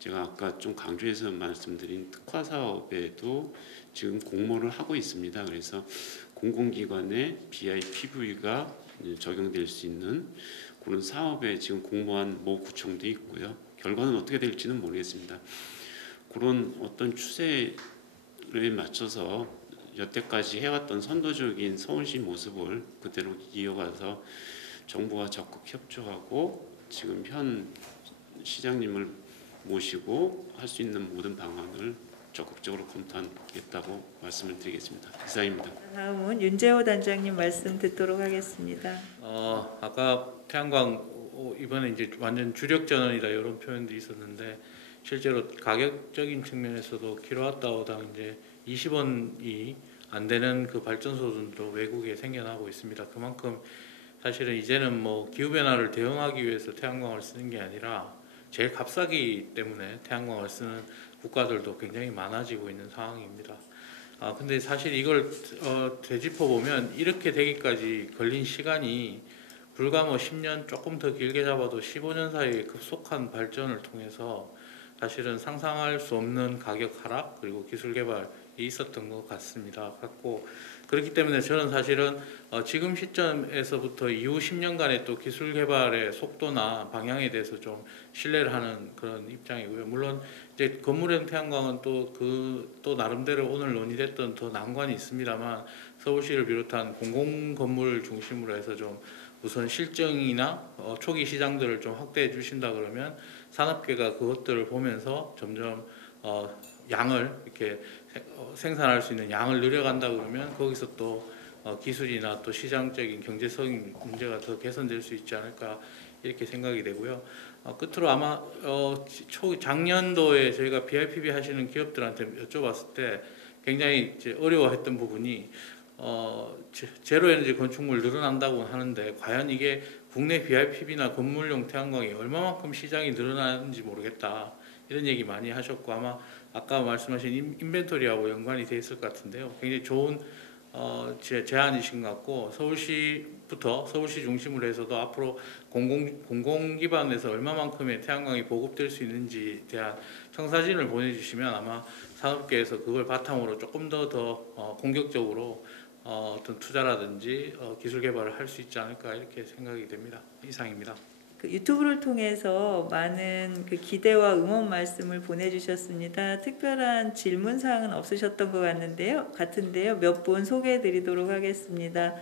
제가 아까 좀 강조해서 말씀드린 특화 사업에도 지금 공모를 하고 있습니다. 그래서 공공기관에 BIPV가 적용될 수 있는 그런 사업에 지금 공모한 모 구청도 있고요. 결과는 어떻게 될지는 모르겠습니다. 그런 어떤 추세에 맞춰서 여태까지 해왔던 선도적인 서울시 모습을 그대로 이어가서 정부와 적극 협조하고 지금 현 시장님을 모시고 할 수 있는 모든 방안을 적극적으로 검토하겠다고 말씀을 드리겠습니다. 이상입니다. 다음은 윤재호 단장님 말씀 듣도록 하겠습니다. 아까 태양광 이번에 이제 완전 주력 전원이다 이런 표현들이 있었는데, 실제로 가격적인 측면에서도 킬로와트아워당 이제 20원이 안 되는 그 발전소들도 외국에 생겨나고 있습니다. 그만큼 사실은 이제는 뭐 기후 변화를 대응하기 위해서 태양광을 쓰는 게 아니라 제일 값싸기 때문에 태양광을 쓰는 국가들도 굉장히 많아지고 있는 상황입니다. 근데 사실 이걸 되짚어 보면 이렇게 되기까지 걸린 시간이 불과 뭐 10년 조금 더 길게 잡아도 15년 사이에 급속한 발전을 통해서 사실은 상상할 수 없는 가격 하락 그리고 기술 개발이 있었던 것 같습니다. 그렇기 때문에 저는 사실은 지금 시점에서부터 이후 10년간의 또 기술 개발의 속도나 방향에 대해서 좀 신뢰를 하는 그런 입장이고요. 물론 이제 건물형 태양광은 또 나름대로 오늘 논의됐던 더 난관이 있습니다만, 서울시를 비롯한 공공 건물 중심으로 해서 좀 우선 실증이나 초기 시장들을 좀 확대해 주신다 그러면 산업계가 그것들을 보면서 점점 양을 이렇게 생산할 수 있는 양을 늘려간다 그러면 거기서 또 기술이나 또 시장적인 경제적인 문제가 더 개선될 수 있지 않을까 이렇게 생각이 되고요. 끝으로 아마 작년도에 저희가 BIPV 하시는 기업들한테 여쭤봤을 때 굉장히 이제 어려워했던 부분이 제로 에너지 건축물 늘어난다고 하는데 과연 이게 국내 BIPV나 건물용 태양광이 얼마만큼 시장이 늘어나는지 모르겠다 이런 얘기 많이 하셨고, 아마 아까 말씀하신 인벤토리하고 연관이 돼 있을 것 같은데요. 굉장히 좋은 제안이신 것 같고, 서울시 중심으로 해서도 앞으로 공공 기반에서 얼마만큼의 태양광이 보급될 수 있는지에 대한 청사진을 보내주시면 아마 산업계에서 그걸 바탕으로 조금 더 공격적으로 어떤 투자라든지 기술 개발을 할 수 있지 않을까 이렇게 생각이 됩니다. 이상입니다. 그 유튜브를 통해서 많은 그 기대와 응원 말씀을 보내주셨습니다. 특별한 질문 사항은 없으셨던 것 같은데요. 몇 분 소개해드리도록 하겠습니다.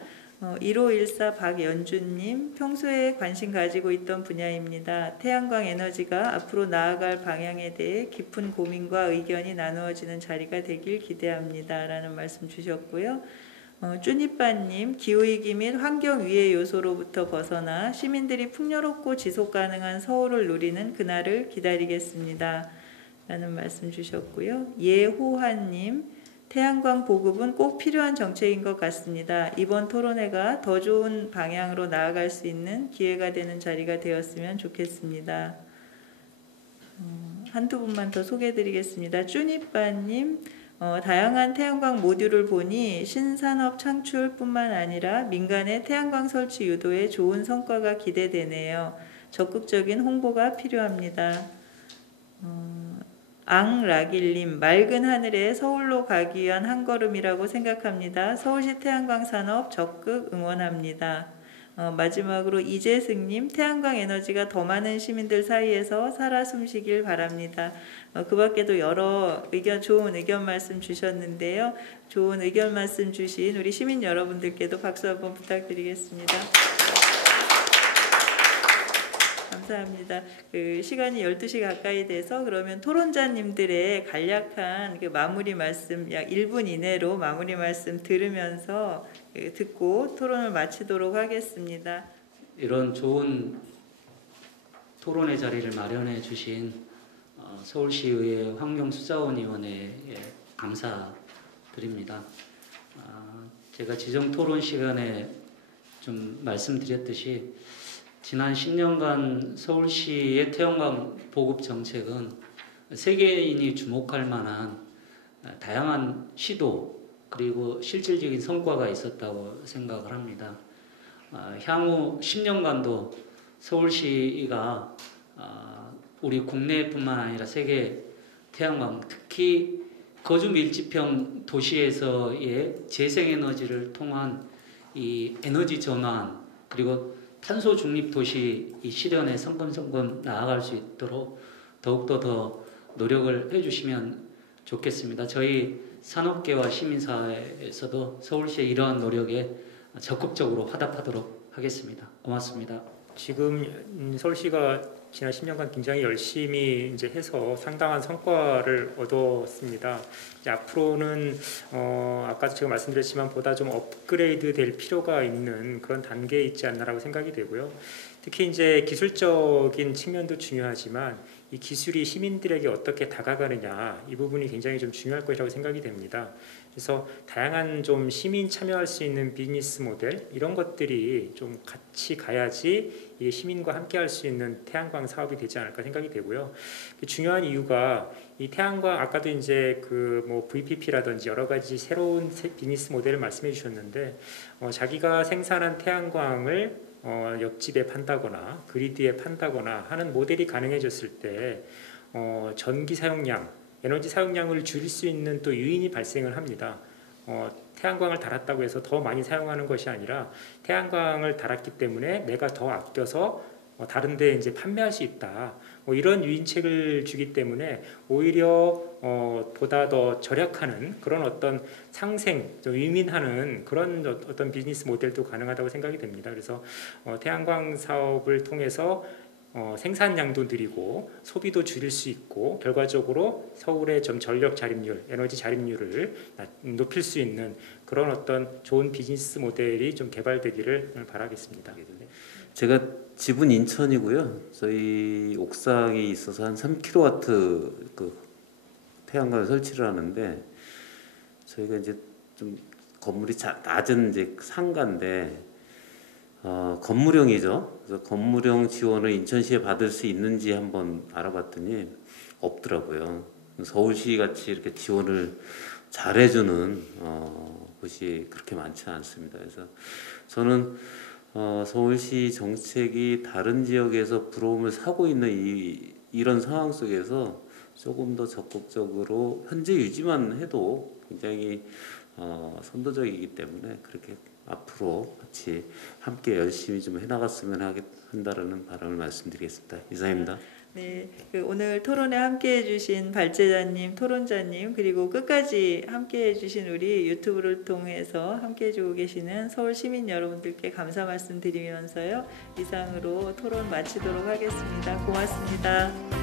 1514 박연주님, 평소에 관심 가지고 있던 분야입니다. 태양광 에너지가 앞으로 나아갈 방향에 대해 깊은 고민과 의견이 나누어지는 자리가 되길 기대합니다. 라는 말씀 주셨고요. 쭈니빠님, 기후위기 및 환경위해 요소로부터 벗어나 시민들이 풍요롭고 지속가능한 서울을 누리는 그날을 기다리겠습니다. 라는 말씀 주셨고요. 예호한님, 태양광 보급은 꼭 필요한 정책인 것 같습니다. 이번 토론회가 더 좋은 방향으로 나아갈 수 있는 기회가 되는 자리가 되었으면 좋겠습니다. 한두 분만 더 소개해드리겠습니다. 쭈니빠님, 다양한 태양광 모듈을 보니 신산업 창출뿐만 아니라 민간의 태양광 설치 유도에 좋은 성과가 기대되네요. 적극적인 홍보가 필요합니다. 앙라길님, 맑은 하늘에 서울로 가기 위한 한 걸음이라고 생각합니다. 서울시 태양광 산업 적극 응원합니다. 마지막으로 이재승님, 태양광 에너지가 더 많은 시민들 사이에서 살아 숨쉬길 바랍니다. 그 밖에도 여러 좋은 의견 말씀 주셨는데요. 좋은 의견 말씀 주신 우리 시민 여러분들께도 박수 한번 부탁드리겠습니다. 감사합니다. 시간이 12시 가까이 돼서 그러면 토론자님들의 간략한 마무리 말씀 약 1분 이내로 마무리 말씀 들으면서 듣고 토론을 마치도록 하겠습니다. 이런 좋은 토론의 자리를 마련해 주신 서울시의회 환경수자원위원회에 감사드립니다. 제가 지정 토론 시간에 좀 말씀드렸듯이 지난 10년간 서울시의 태양광 보급 정책은 세계인이 주목할 만한 다양한 시도 그리고 실질적인 성과가 있었다고 생각을 합니다. 향후 10년간도 서울시가 우리 국내뿐만 아니라 세계 태양광, 특히 거주 밀집형 도시에서의 재생에너지를 통한 이 에너지 전환 그리고 탄소 중립 도시 이 실현에 성금성금 나아갈 수 있도록 더욱더 더 노력을 해주시면 좋겠습니다. 저희 산업계와 시민사회에서도 서울시의 이러한 노력에 적극적으로 화답하도록 하겠습니다. 고맙습니다. 지금 서울시가 지난 10년간 굉장히 열심히 이제 해서 상당한 성과를 얻었습니다. 이제 앞으로는 아까 제가 말씀드렸지만 보다 좀 업그레이드 될 필요가 있는 그런 단계에 있지 않나라고 생각이 되고요. 특히 이제 기술적인 측면도 중요하지만 이 기술이 시민들에게 어떻게 다가가느냐 이 부분이 굉장히 좀 중요할 것이라고 생각이 됩니다. 그래서 다양한 좀 시민 참여할 수 있는 비즈니스 모델 이런 것들이 좀 같이 가야지 이게 시민과 함께 할 수 있는 태양광 사업이 되지 않을까 생각이 되고요. 중요한 이유가 이 태양광 아까도 이제 뭐 VPP라든지 여러 가지 새로운 비즈니스 모델을 말씀해 주셨는데 자기가 생산한 태양광을 옆집에 판다거나 그리드에 판다거나 하는 모델이 가능해졌을 때 전기 사용량, 에너지 사용량을 줄일 수 있는 또 요인이 발생을 합니다. 태양광을 달았다고 해서 더 많이 사용하는 것이 아니라 태양광을 달았기 때문에 내가 더 아껴서 다른 데 이제 판매할 수 있다. 이런 유인책을 주기 때문에 오히려 보다 더 절약하는 그런 어떤 상생, 좀 위민하는 그런 어떤 비즈니스 모델도 가능하다고 생각이 됩니다. 그래서 태양광 사업을 통해서 생산량도 늘리고 소비도 줄일 수 있고 결과적으로 서울의 좀 전력 자립률, 에너지 자립률을 높일 수 있는 그런 어떤 좋은 비즈니스 모델이 좀 개발되기를 바라겠습니다. 제가 집은 인천이고요. 저희 옥상에 있어서 한 3kW 태양광을 설치를 하는데 저희가 이제 좀 건물이 낮은 이제 상가인데 건물형이죠. 그래서 건물형 지원을 인천시에 받을 수 있는지 한번 알아봤더니 없더라고요. 서울시 같이 이렇게 지원을 잘해주는 곳이 그렇게 많지 않습니다. 그래서 저는 서울시 정책이 다른 지역에서 부러움을 사고 있는 이런 상황 속에서 조금 더 적극적으로 현재 유지만 해도 굉장히 선도적이기 때문에 그렇게 앞으로 같이 함께 열심히 좀 해나갔으면 한다라는 바람을 말씀드리겠습니다. 이상입니다. 네, 오늘 토론에 함께해 주신 발제자님, 토론자님 그리고 끝까지 함께해 주신 우리 유튜브를 통해서 함께해 주고 계시는 서울 시민 여러분들께 감사 말씀드리면서요. 이상으로 토론 마치도록 하겠습니다. 고맙습니다.